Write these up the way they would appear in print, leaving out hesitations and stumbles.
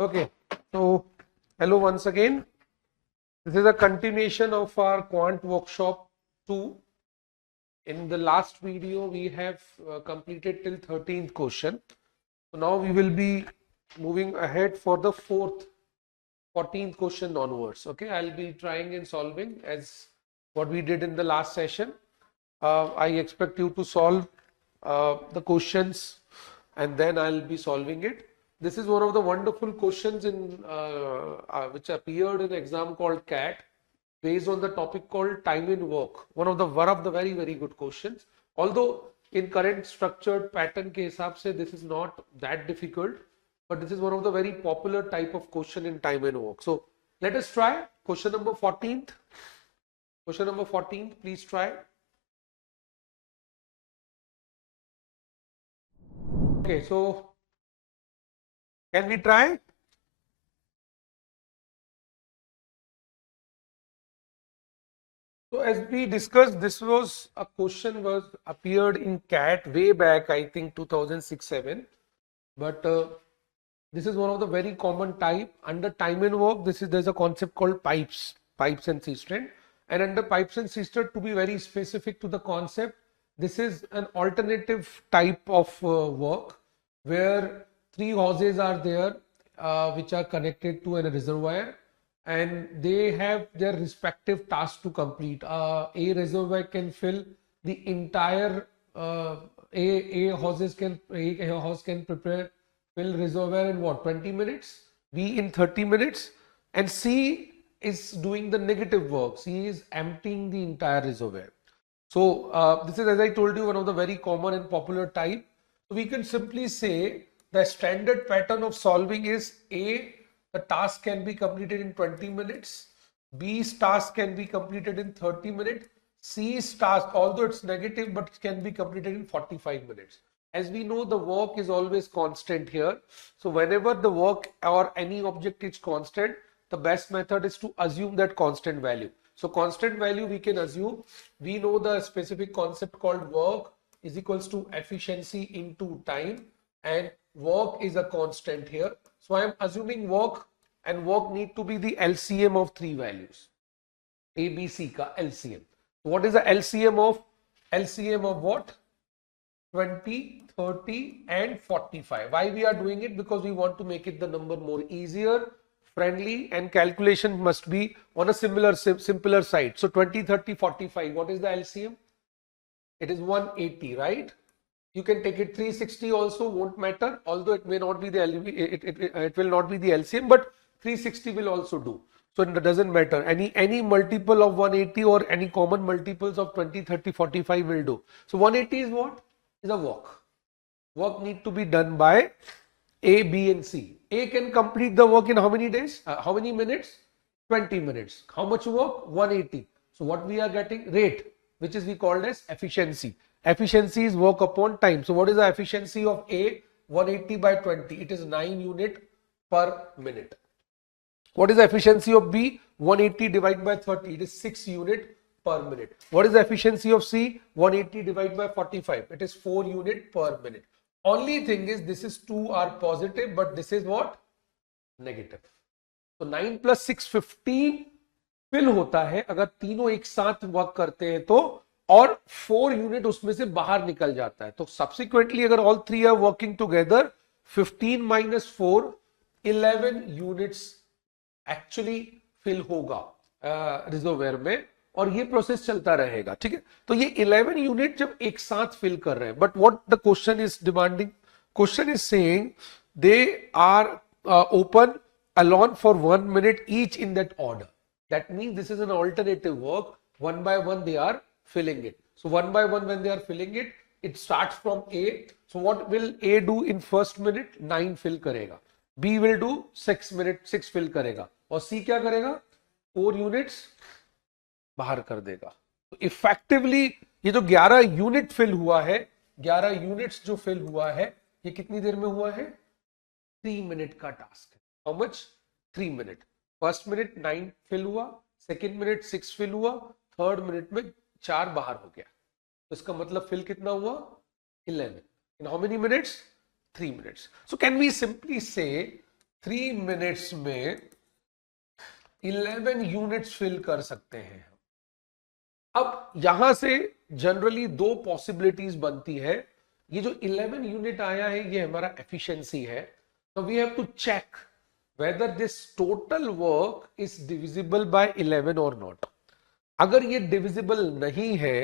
Okay, so hello once again. This is a continuation of our Quant Workshop 2. In the last video, we have completed till 13th question. So now we will be moving ahead for the 14th question onwards. Okay, I'll be trying and solving as what we did in the last session. I expect you to solve the questions and then I'll be solving it. This is one of the wonderful questions which appeared in exam called CAT, based on the topic called time in work. One of the very good questions. Although in current structured pattern ke hisab se this is not that difficult, but this is one of the very popular type of question in time and work. So let us try question number 14th. Question number 14th, please try. Okay, so can we try? So as we discussed, this was a question was appeared in CAT way back, I think 2006-7. But this is one of the very common type. Under time and work, there's a concept called pipes and cistern. And under pipes and cistern, to be very specific to the concept, this is an alternative type of work where three hoses are there which are connected to a reservoir, and they have their respective tasks to complete. A reservoir can fill the entire a hose can prepare fill reservoir in what, 20 minutes, B in 30 minutes, and C is doing the negative work. C is emptying the entire reservoir. So this is, as I told you, one of the very common and popular type. So we can simply say the standard pattern of solving is A, the task can be completed in 20 minutes, B's task can be completed in 30 minutes, C's task, although it's negative, but it can be completed in 45 minutes. As we know, the work is always constant here. So whenever the work or any object is constant, the best method is to assume that constant value. So constant value we can assume. We know the specific concept called work is equals to efficiency into time, and work is a constant here. So I am assuming work, and work need to be the LCM of three values. A, B, C ka LCM. What is the LCM of? LCM of what? 20, 30 and 45. Why we are doing it? Because we want to make it the number more easier, friendly, and calculation must be on a simpler side. So 20, 30, 45. What is the LCM? It is 180, right? You can take it 360 also, won't matter, although it may not be the it will not be the LCM, but 360 will also do. So it doesn't matter. Any multiple of 180 or any common multiples of 20, 30, 45 will do. So 180 is what? Is a work. Work need to be done by A, B and C. A can complete the work in how many days? How many minutes? 20 minutes. How much work? 180. So what we are getting? Rate, which is we called as efficiency. Efficiency is work upon time. So what is the efficiency of A? 180 by 20. It is 9 unit per minute. What is the efficiency of B? 180 divided by 30. It is 6 unit per minute. What is the efficiency of C? 180 divided by 45. It is 4 unit per minute. Only thing is this is 2 are positive, but this is what? Negative. So 9 plus 6, 15 fill होता है अगर तीनों एक साथ work करते हैं तो, और 4 यूनिट उसमें से बाहर निकल जाता है. तो सब्सिक्वेंटली अगर all three are working together, 15 minus 4, 11 units actually fill होगा रिजर्वेयर में, और ये प्रोसेस चलता रहेगा. ठीक है, तो ये 11 यूनिट जब एक साथ फिल कर रहे हैं, but what the question is demanding? Question is saying they are open alone for 1 minute each in that order. That means this is an alternative work. One by one they are filling it. So one by one when they are filling it, it starts from A. So what will A do in first minute? 9 fill करेगा. B will do 6 minute 6 fill करेगा. और C क्या करेगा? 4 units बाहर कर देगा. तो effectively ये जो 11 यूनिट फिल हुआ है, 11 यूनिट्स जो फिल हुआ है, ये कितनी देर में हुआ है? 3 मिनट का टास्क है. How much? 3 minute. First minute 9 fill हुआ, सेकेंड मिनट 6 फिल हुआ, थर्ड मिनट में 4 बाहर हो गया. तो इसका मतलब फिल कितना हुआ? 11. In how many minutes? 3 minutes. So can we simply say 3 minutes में 11 यूनिट्स फिल कर सकते हैं। अब यहां से जनरली दो पॉसिबिलिटीज बनती है। ये जो 11 यूनिट आया है ये हमारा एफिशिएंसी है, तो we have to check whether this total work is divisible by 11 और नॉट। अगर ये डिविजिबल नहीं है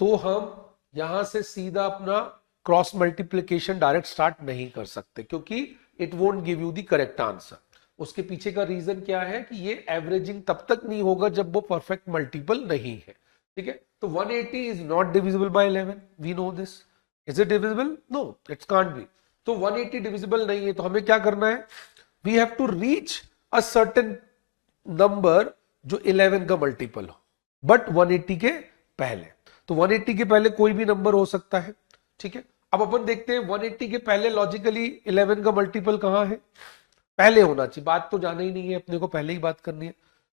तो हम यहां से सीधा अपना क्रॉस मल्टीप्लिकेशन डायरेक्ट स्टार्ट नहीं कर सकते, क्योंकि it won't give you the correct answer. उसके पीछे का रीजन क्या है कि ये एवरेजिंग तब तक नहीं होगा जब वो परफेक्ट मल्टीपल नहीं है। ठीक है, तो 180 is not divisible by 11, we know this. Is it divisible? No, it's can't be. तो 180 डिविजिबल नहीं है, तो हमें क्या करना है? We have to reach a certain number जो 11 का मल्टीपल हो, बट 180 के पहले। तो 180 के पहले कोई भी नंबर हो सकता है। ठीक है, अब अपन देखते हैं 180 के पहले लॉजिकली 11 का मल्टीपल कहां है? पहले होना चाहिए, बात तो जाना ही नहीं है अपने को, पहले ही बात करनी है।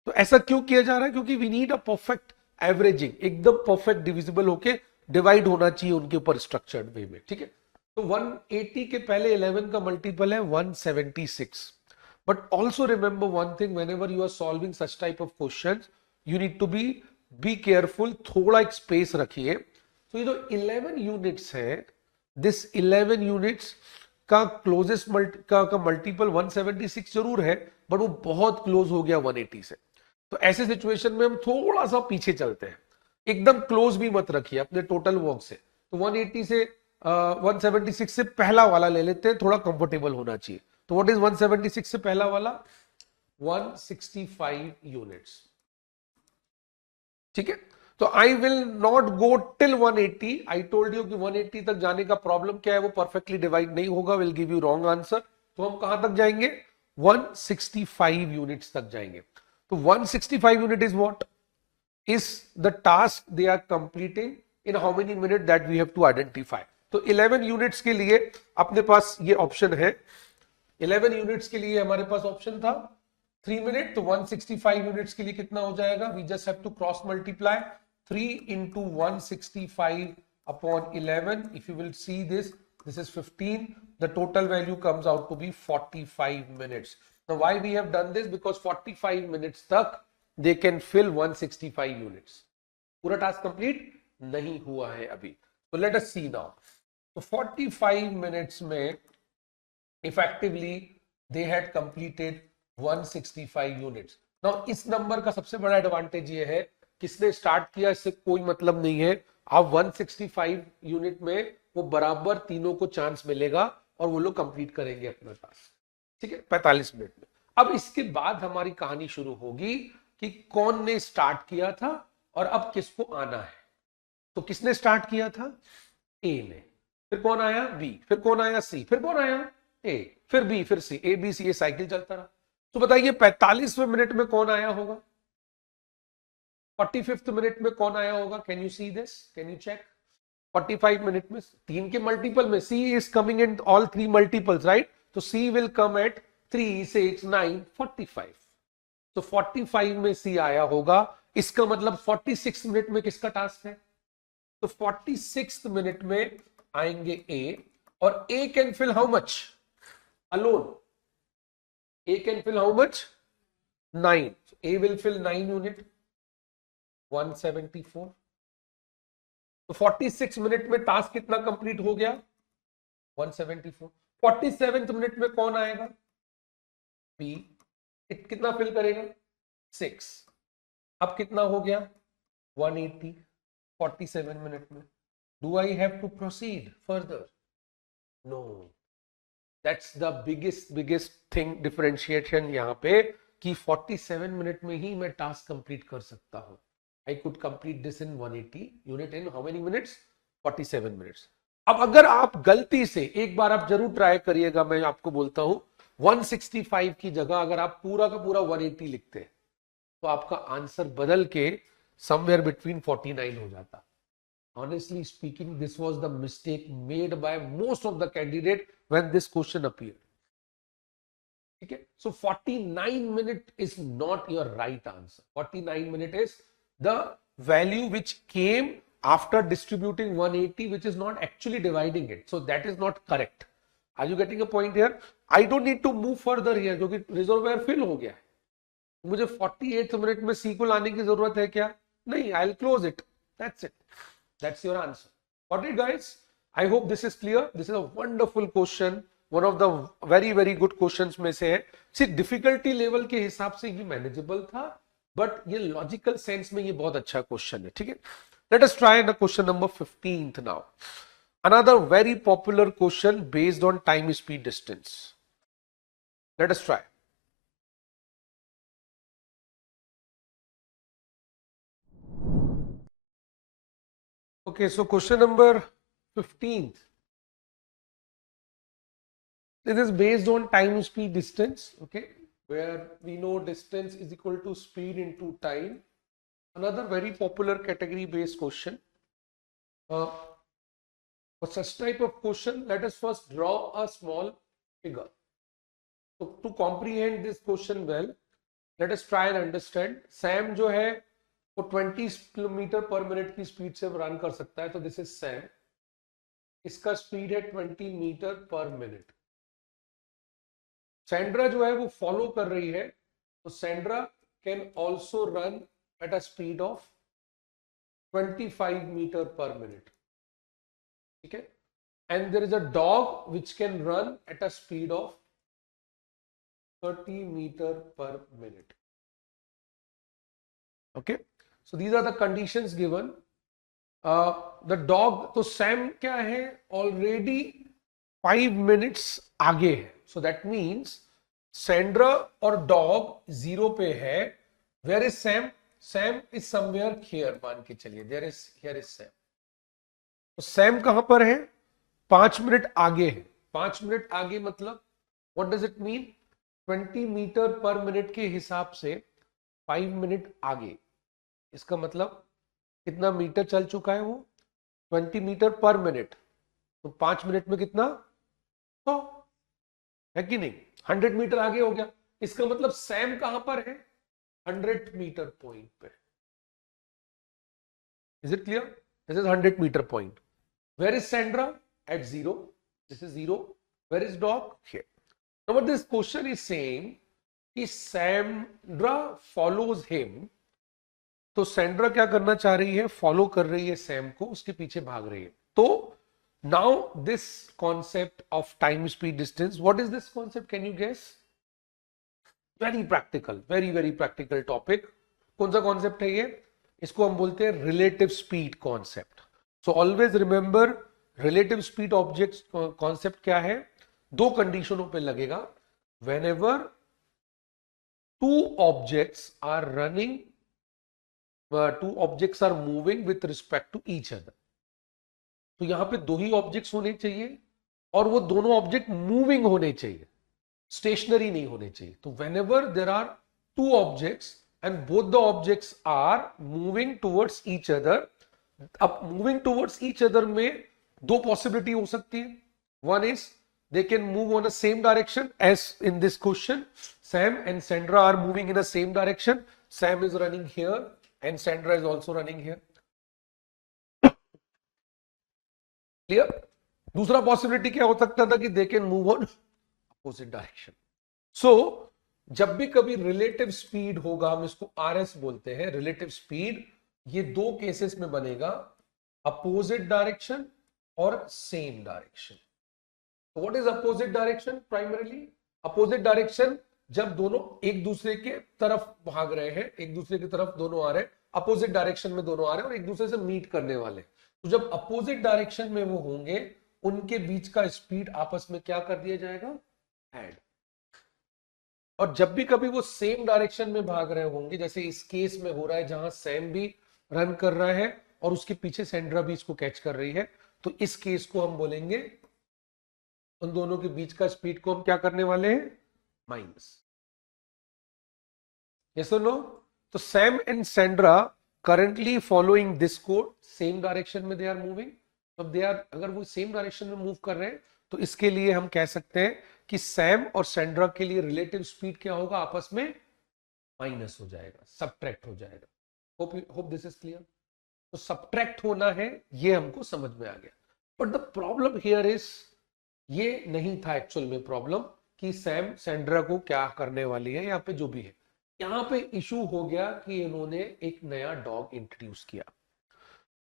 तो ऐसा क्यों किया जा रहा है? क्योंकि we need a perfect averaging, एकदम परफेक्ट डिविजिबल होके डिवाइड होना चाहिए उनके ऊपर स्ट्रक्चर्ड वे में। ठीक है, तो 180 के पहले 11 का मल्टीपल है 176। But also remember one thing, whenever you are solving such type of question you need to be careful, थोड़ा एक स्पेस रखिए। तो ये जो 11 यूनिट्स है, दिस 11 यूनिट्स का क्लोजेस्ट का मल्टीपल 176 जरूर है, बट वो बहुत क्लोज हो गया 180 से। तो ऐसे सिचुएशन में हम थोड़ा सा पीछे चलते हैं, एकदम क्लोज भी मत रखिए अपने टोटल वर्क से। तो 180 से 176 से पहला वाला ले लेते हैं, थोड़ा कंफर्टेबल होना चाहिए। तो व्हाट इज 176 से पहला वाला? 165 यूनिट्स। ठीक है, तो I will not go till 180। I told you कि 180 तक जाने का प्रॉब्लम क्या है, वो परफेक्टली डिवाइड नहीं होगा, will give you wrong answer. तो हम कहां तक जाएंगे? 165 यूनिट्स तक जाएंगे। तो 165 unit is what? Is the task they are completing in how many minute, that we have to identify. तो 11 यूनिट्स के लिए अपने पास ये ऑप्शन है। 11 यूनिट्स के लिए हमारे पास ऑप्शन था 3 मिनट। तो 165 यूनिट्स के लिए कितना हो जाएगा? We just have to cross multiply 3 into 165 upon 11. If you will see this, this is 15. The total value comes out to be 45 minutes. Now why we have done this? Because 45 minutes तक they can fill 165 units. पूरा task complete नहीं हुआ है अभी। तो let us सी now. तो 45 minutes में effectively they had completed 165 units. Now इस नंबर का सबसे बड़ा एडवांटेज ये है, किसने स्टार्ट किया इससे कोई मतलब नहीं है। आप 165 यूनिट में वो बराबर तीनों को चांस मिलेगा और वो लोग कंप्लीट करेंगे अपना टास्क। ठीक है, 45 मिनट में। अब इसके बाद हमारी कहानी शुरू होगी कि कौन ने स्टार्ट किया था और अब किसको आना है। तो किसने स्टार्ट किया था? ए ने। फिर कौन आया? बी। फिर कौन आया? सी। फिर कौन आया? ए। फिर बी, फिर सी। ए बी सी, ये साइकिल चलता रहा। तो बताइए 45वें मिनट में कौन आया होगा? 45th मिनट में कौन आया होगा? Can you see this? Can you check? 45 minute में तीन के मल्टीपल में C is coming in all three multiples, right? तो सी विल कम एट 3, 6, 9, 45। तो 45 में सी आया होगा। इसका मतलब 46 मिनट में किसका टास्क है? तो 46 मिनट में आएंगे ए, और A can fill how much alone? A can fill how much? 9। A will fill 9 unit, 174। तो 46 मिनट में टास्क कितना कंप्लीट हो गया? 174। 47th मिनट में कौन आएगा? बी। कितना फिल करेगा? 6। अब कितना हो गया? 180। 47 मिनट में। Do I have to proceed further? No. That's the biggest thing, differentiation यहां पे, कि 47 मिनट में ही मैं टास्क कंप्लीट कर सकता हूं। I could complete this in 180 unit in how many minutes? 47 minutes. अब अगर आप गलती से, एक बार आप जरूर ट्राई करिएगा, मैं आपको बोलता हूं 165 की जगह अगर आप पूरा का पूरा 180 लिखते हैं तो आपका आंसर बदल के somewhere between 49 हो जाता। Honestly speaking, this was the mistake made by most of the candidate when this question appeared. ठीक है, so 49 minute is not your right answer. 49 minute is the value which came after distributing 180, which is not actually dividing it, so that is not correct. Are you getting a point here? I don't need to move further here क्योंकि reservoir fill हो गया है। मुझे 48th minute में सी को लाने की जरूरत है क्या? नहीं, I will close it, that's it, that's your answer. Got it guys? I hope this is clear. This is a wonderful question, one of the very very good questions में से है। सिर्फ डिफिकल्टी लेवल के हिसाब से ये manageable था, but ये लॉजिकल सेंस में ये बहुत अच्छा क्वेश्चन है, ठीक है। Late us try the question number 15th now. Another very popular question based on time, speed, distance. Let us try. Okay, so question number 15th. This is based on time, speed, distance. Okay, where we know distance is equal to speed into time. Another very popular category based question. For such type of question, let us first draw a small figure. So to comprehend this question well, let us try and understand. Sam जो है वो 20 kilometre पर minute की speed से run कर सकता है, तो दिस इज सैम। इसका स्पीड है 20 मीटर पर मिनट। सैंड्रा जो है वो फॉलो कर रही है, तो Sandra can also run at a speed of 25 meter per minute, ठीक है। And there is a dog which can run at a speed of 30 meter per minute. Okay, so these are the conditions given. The dog, तो Sam क्या है, already 5 minutes आगे है, so that means Sandra और dog 0 पे है। Where is Sam? Sam is somewhere here, मान के चलिए there is here is Sam. तो सैम कहां पर है? 5 मिनट आगे है। 5 मिनट आगे मतलब what does it mean? 20 meter per minute के हिसाब से 5 मिनट आगे। इसका मतलब कितना मीटर चल चुका है वो? 20 मीटर पर मिनट। तो 5 मिनट में कितना? तो है कि नहीं? 100 मीटर आगे हो गया। इसका मतलब सैम कहां पर है? 100 मीटर पॉइंट पे। Is it clear? This is 100 meter point. Where is Sandra? At 0। This is 0। Where is dog? Here. Now what this question is saying कि सैंड्रा फॉलोज हिम। तो सैंड्रा क्या करना चाह रही है? फॉलो कर रही है सैम को, उसके पीछे भाग रही है। तो now this concept of time, speed, distance, what is this concept? Can you guess? Very practical, very very practical topic. कौन सा कॉन्सेप्ट है ये? इसको हम बोलते हैं relative speed concept. So always remember, relative speed object concept क्या है? दो कंडीशनों पे लगेगा। Whenever two objects are running, two objects are moving with respect to each other, तो यहां पे दो ही ऑब्जेक्ट्स होने चाहिए और वो दोनों ऑब्जेक्ट मूविंग होने चाहिए, स्टेशनरी नहीं होने चाहिए। तो whenever there are two objects and both the objects are moving towards each other, अब मूविंग टूवर्ड्स ईच अदर में दो पॉसिबिलिटी हो सकती है। One is they can move on a same direction, as in this question Sam and Sandra are moving in a same direction. Sam is running here and Sandra is also running here. Clear? दूसरा possibility क्या हो सकता था कि they can move on opposite direction. So जब भी कभी relative speed होगा, हम इसको RS बोलते हैं, रिलेटिव स्पीड, ये दो केसेस में बनेगा, अपोजिट डायरेक्शन और same direction. What is opposite direction? Primarily opposite direction जब दोनों एक दूसरे के तरफ भाग रहे हैं, एक दूसरे की तरफ दोनों आ रहे हैं, अपोजिट डायरेक्शन में दोनों आ रहे हैं और एक दूसरे से मीट करने वाले। तो जब अपोजिट डायरेक्शन में वो होंगे, उनके बीच का स्पीड आपस में क्या कर दिया जाएगा? ऐड। और जब भी कभी वो सेम डायरेक्शन में भाग रहे होंगे, जैसे इस केस में हो रहा है जहां सैम भी रन कर रहा है और उसके पीछे सैंड्रा भी इसको कैच कर रही है, तो इस केस को हम बोलेंगे, उन दोनों के बीच का स्पीड को हम क्या करने वाले हैं? माइनस। यस और नो? तो Sam and Sandra currently following this code, same direction में दे आर मूविंग। तो दे आर, अगर वो सेम डायरेक्शन में मूव कर रहे हैं तो इसके लिए हम कह सकते हैं कि सैम और सैंड्रा के लिए रिलेटिव स्पीड क्या होगा? आपस में माइनस हो जाएगा, सबट्रैक्ट हो जाएगा। Hope this is clear. तो सबट्रैक्ट होना है, ये हमको समझ में आ गया। But the problem here is ये नहीं था एक्चुअल में प्रॉब्लम कि सैम सेंड्रा को क्या करने वाली है, यहाँ पे जो भी है। यहाँ पे इशू हो गया कि इन्होंने एक नया डॉग इंट्रोड्यूस किया।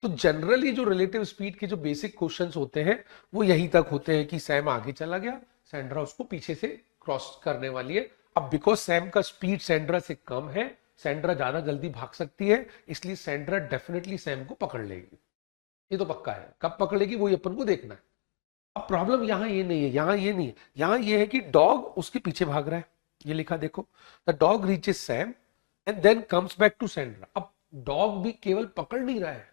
तो जनरली जो रिलेटिव स्पीड के जो बेसिक क्वेश्चंस होते हैं वो यहीं तक होते हैं कि सैम आगे चला गया, सैंड्रा उसको पीछे से क्रॉस करने वाली है। अब बिकॉज सैम का स्पीड सैंड्रा से कम है, सैंड्रा ज्यादा जल्दी भाग सकती है, इसलिए सैंड्रा डेफिनेटली सैम को पकड़ लेगी। ये तो पक्का है, कब पकड़ेगी वही अपन को देखना है। अब प्रॉब्लम यहाँ ये नहीं है, यहाँ ये नहीं है, यहाँ ये है कि डॉग उसके पीछे भाग रहा है। ये लिखा देखो, the dog reaches Sam and then comes back to Sandra. अब डॉग भी केवल पकड़ नहीं रहा है,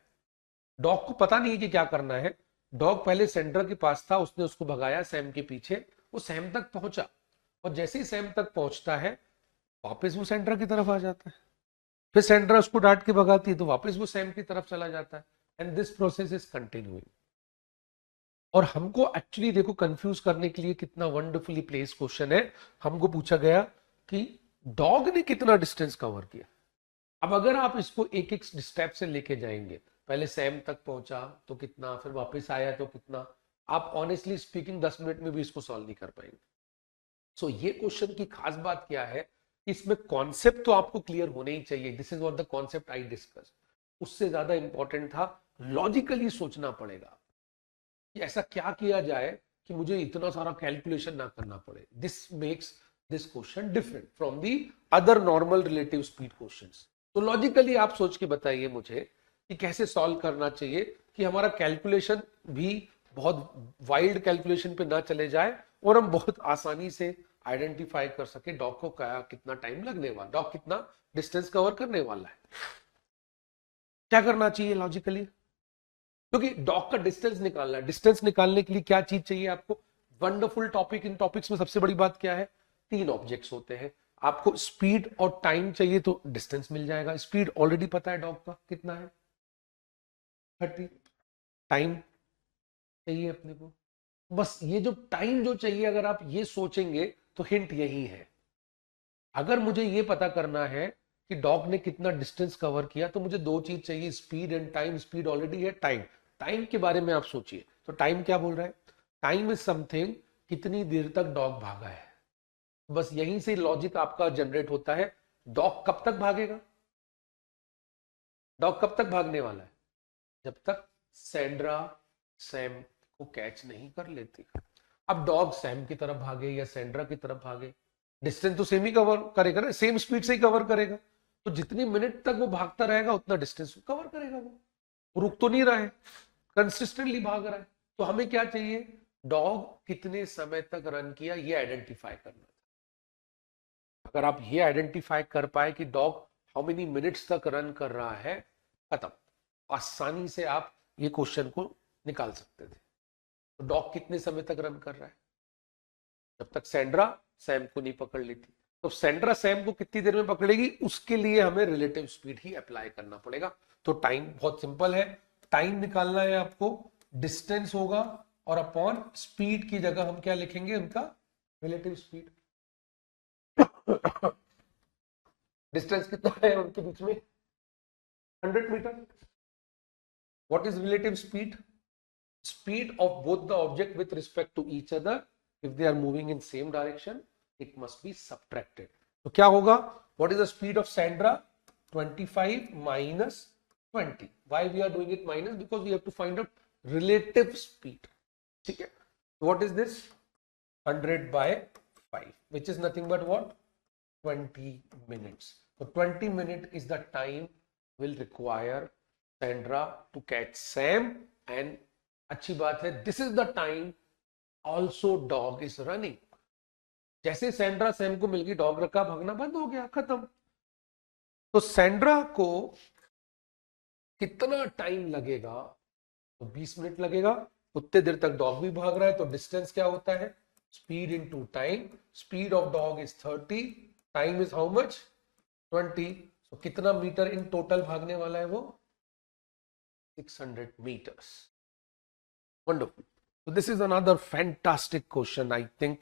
डॉग को पता नहीं है कि क्या करना है। डॉग पहले सेंटर के पास था, उसने उसको भगाया सैम के पीछे, वो सैम तक पहुंचा, और जैसे ही सैम तक पहुंचता है वापस वो सेंटर की तरफ आ जाता है, फिर सेंटर उसको डांट के भगाती है तो वापस वो सैम की तरफ चला जाता है, and this process is continuing. और हमको एक्चुअली देखो कंफ्यूज करने के लिए कितना वंडरफुली प्लेस क्वेश्चन है। हमको पूछा गया कि डॉग ने कितना डिस्टेंस कवर किया। अब अगर आप इसको एक एक स्टेप से लेके जाएंगे, पहले सैम तक पहुंचा तो कितना, फिर वापस आया तो कितना, आप ऑनेस्टली स्पीकिंग 10 मिनट में भी इसको सॉल्व नहीं कर पाएंगे। सो ये क्वेश्चन की खास बात क्या है, इसमें कॉन्सेप्ट तो आपको क्लियर होने ही चाहिए, this is what the concept I discuss. उससे ज्यादा इंपॉर्टेंट था लॉजिकली सोचना पड़ेगा कि ऐसा क्या किया जाए कि मुझे इतना सारा कैलकुलेशन ना करना पड़े। This makes this question different from the other normal relative speed questions. तो लॉजिकली आप सोच के बताइए मुझे कि कैसे सॉल्व करना चाहिए कि हमारा कैलकुलेशन भी बहुत वाइल्ड कैलकुलेशन पे ना चले जाए और हम बहुत आसानी से आइडेंटिफाई कर सके डॉग को क्या कितना टाइम लगने वाला, डॉग कितना डिस्टेंस कवर करने वाला है। क्या करना चाहिए लॉजिकली, क्योंकि डॉग का डिस्टेंस निकालना है। डिस्टेंस निकालने के लिए क्या चीज चाहिए आपको, वंडरफुल टॉपिक। इन टॉपिक्स में सबसे बड़ी बात क्या है, तीन ऑब्जेक्ट्स होते हैं। आपको स्पीड और टाइम चाहिए तो डिस्टेंस मिल जाएगा। स्पीड ऑलरेडी पता है डॉग का कितना है 30, टाइम चाहिए अपने को। बस ये जो टाइम जो चाहिए, अगर आप ये सोचेंगे तो हिंट यही है। अगर मुझे ये पता करना है कि डॉग ने कितना डिस्टेंस कवर किया तो मुझे दो चीज चाहिए, speed and time. Speed already है, टाइम, टाइम के बारे में आप सोचिए। तो टाइम क्या बोल रहा है, टाइम इज समथिंग कितनी देर तक डॉग भागा है। बस यहीं से लॉजिक आपका जनरेट होता है। डॉग कब तक भागेगा, डॉग कब तक भागने वाला है, जब तक सैंड्रा सैम को कैच नहीं कर लेती। अब डॉग सैम की तरफ भागे या सैंड्रा की तरफ भागे, डिस्टेंस तो सेम ही कवर करेगा ना, सेम स्पीड से ही कवर करेगा। तो जितनी मिनट तक वो भागता रहेगा उतना डिस्टेंस कवर करेगा। वो रुक तो नहीं रहा है, कंसिस्टेंटली भाग रहा है। तो हमें क्या चाहिए, डॉग कितने समय तक रन किया ये आइडेंटिफाई करना। अगर आप ये आइडेंटिफाई कर पाए कि डॉग हाउ मेनी मिनट्स तक रन कर रहा है, खत्म, आसानी से आप ये क्वेश्चन को निकाल सकते थे। तो डॉग कितने समय तक रन कर रहा है, जब तक सैंड्रा सैम को नहीं पकड़ लेती। तो सैंड्रा सैम को कितनी देर में पकड़ेगी, उसके लिए हमें रिलेटिव स्पीड ही अप्लाई करना पड़ेगा। तो टाइम बहुत सिंपल है, टाइम निकालना है आपको, डिस्टेंस होगा और अपॉन स्पीड की जगह हम क्या लिखेंगे, उनका रिलेटिव स्पीड। डिस्टेंस कितना है उनके बीच में, 100 meter. What is relative speed, speed of both the object with respect to each other, if they are moving in same direction, it must be subtracted. तो क्या होगा, what is the speed of Sandra, 25 minus 20. Why we are doing it minus, because we have to find out relative speed. ठीक है, what is this, 100 by 5, which is nothing but what, 20 minutes. So 20 minutes is the time will require Sandra to catch Sam, and अच्छी बात है this is the time also dog is running. जैसे Sandra Sam को मिल गई, dog रखा, भागना बंद हो गया, खत्म। तो सैंड्रा को कितना टाइम लगेगा, तो 20 मिनट लगेगा। उतने देर तक डॉग भी भाग रहा है, तो डिस्टेंस क्या होता है, speed into time. Speed of dog is 30, time is how much, 20। तो कितना मीटर इन टोटल भागने वाला है वो, 600 meters. Wonderful. So this is another fantastic question, I think,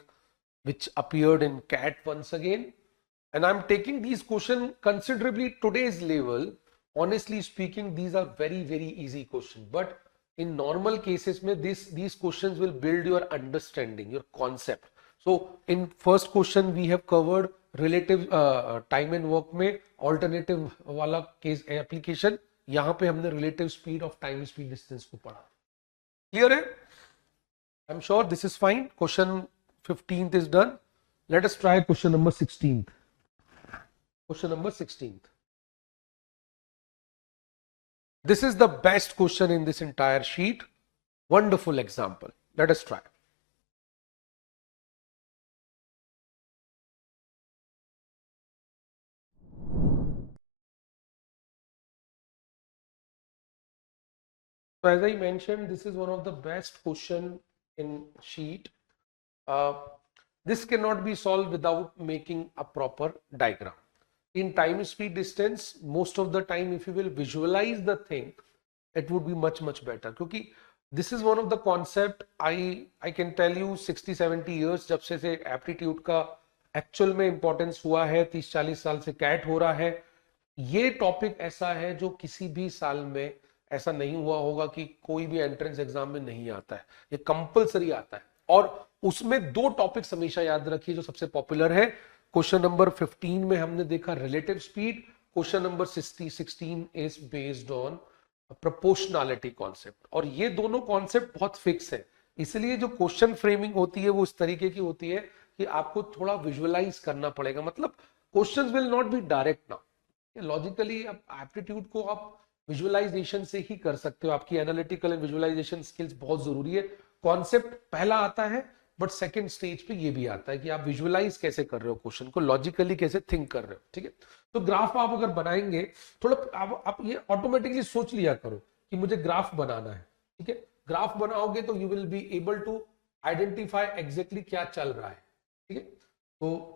which appeared in CAT once again. And I'm taking these questions considerably today's level. Honestly speaking, these are very, very easy questions. But in normal cases में these questions will build your understanding, your concept. So in first question we have covered relative time and work में alternative वाला case application, यहाँ पे हमने relative speed of time speed distance को पढ़ा. Clear है? I'm sure this is fine. Question 15th is done. Let us try question number 16th. Question number 16th. This is the best question in this entire sheet. Wonderful example. Let us try. So as I mentioned, this is one of the best question in sheet. This cannot be solved without making a proper diagram. In time speed distance, most of the time if you will visualize the thing, it would be much better. क्योंकि this is one of the concept I can tell you 60-70 years जब से aptitude का actual में importance हुआ है, 30-40 साल से cat हो रहा है. ये टॉपिक ऐसा है जो किसी भी साल में ऐसा नहीं हुआ होगा कि कोई भी एंट्रेंस एग्जाम में नहीं आता है. ये कंपलसरी आता है और उसमें दो टॉपिक्स हमेशा याद रखिए जो सबसे पॉपुलर है. क्वेश्चन नंबर 15 में हमने देखा relative speed. Question number 16 is based on proportionality concept. और ये दोनों कॉन्सेप्ट बहुत फिक्स है, इसलिए जो क्वेश्चन फ्रेमिंग होती है वो इस तरीके की होती है कि आपको थोड़ा विजुअलाइज करना पड़ेगा. मतलब questions will not be direct now. Logically aptitude को आप विजुअलाइजेशन से ही कर सकते हो. आपकी एनालिटिकल एंड विजुअलाइजेशन स्किल्स बहुत जरूरी है. कॉन्सेप्ट पहला आता है बट सेकंड स्टेज पे ये भी आता है कि आप विजुअलाइज कैसे कर रहे हो क्वेश्चन को, लॉजिकली कैसे थिंक कर रहे हो. ठीक है, तो ग्राफ आप अगर बनाएंगे थोड़ा आप ये ऑटोमेटिकली सोच लिया करो कि मुझे ग्राफ बनाना है. ठीक है, ग्राफ बनाओगे तो you will be able to identify exactly क्या चल रहा है. ठीक है, तो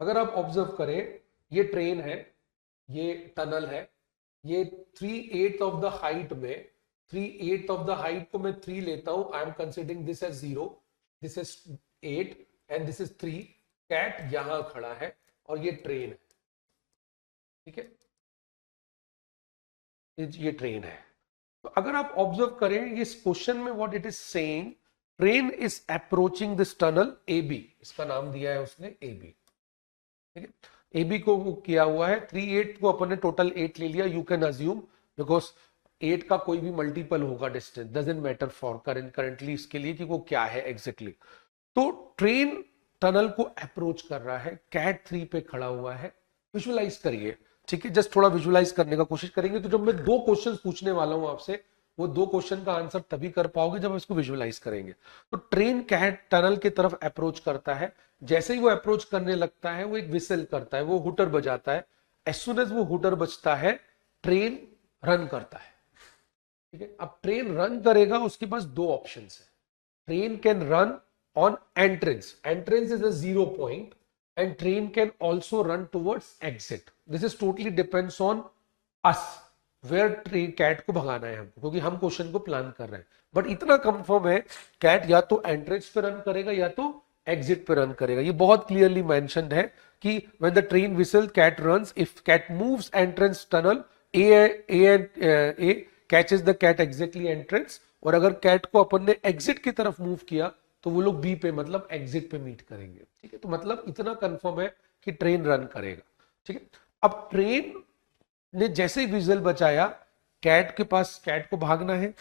अगर आप ऑब्जर्व करें, ये ट्रेन है, ये टनल है, ये 3/8 ऑफ द हाइट में 3/8 ऑफ द हाइट को मैं 3 लेता हूं. I am considering this as 0, this is 8 and this is 3. Cat यहां खड़ा है और ये ट्रेन है. ठीक है, ये ट्रेन है. तो अगर आप ऑब्जर्व करें इस क्वेश्चन में what it is saying, train is approaching this tunnel A B. इसका नाम दिया है उसने ए बी. ठीक है, ए बी को किया हुआ है. 3/8 को अपन ने टोटल 8 ले लिया. यू कैन अज्यूम बिकॉज 8 का कोई भी मल्टीपल होगा distance, doesn't matter for currently इसके लिए कि वो क्या है एग्जैक्टली. तो ट्रेन टनल को अप्रोच कर रहा है, कैट 3 पे खड़ा हुआ है. विजुअलाइज करिए. ठीक है, जस्ट थोड़ा विजुअलाइज करने का कोशिश करेंगे. तो जब मैं दो क्वेश्चन पूछने वाला हूं आपसे, वो दो क्वेश्चन का आंसर तभी कर पाओगे जब इसको विजुअलाइज करेंगे. तो ट्रेन कैट टनल की तरफ अप्रोच करता है. जैसे ही वो अप्रोच करने लगता है वो एक विसल करता है, वो हुटर बजाता है. एज सुन एज वो हुटर बजता है ट्रेन रन करता है. ठीक है, अब ट्रेन रन करेगा, उसके पास दो ऑप्शन है. Train can run on entrance. Entrance is a 0 point and train can also run towards exit. This is totally depends on us where train cat को भगाना है हमको, क्योंकि हम क्वेश्चन को प्लान कर रहे हैं. बट इतना कंफर्म है कैट या तो एंट्रेंस पे रन करेगा या तो एग्जिट पे रन करेगा. ये बहुत क्लियरली मेंशन्ड है कि when the train whistle cat runs, if cat moves entrance tunnel A catches the cat exactly entrance. और अगर कैट को अपन ने एग्जिट की तरफ मूव किया तो वो लोग बी पे मतलब एग्जिट पे मीट करेंगे. ठीक है, तो मतलब इतना कंफर्म है कि ट्रेन रन करेगा. ठीक है, अब ट्रेन ने जैसे ही विजल बचाया, कैट के पास कैट को भागना है.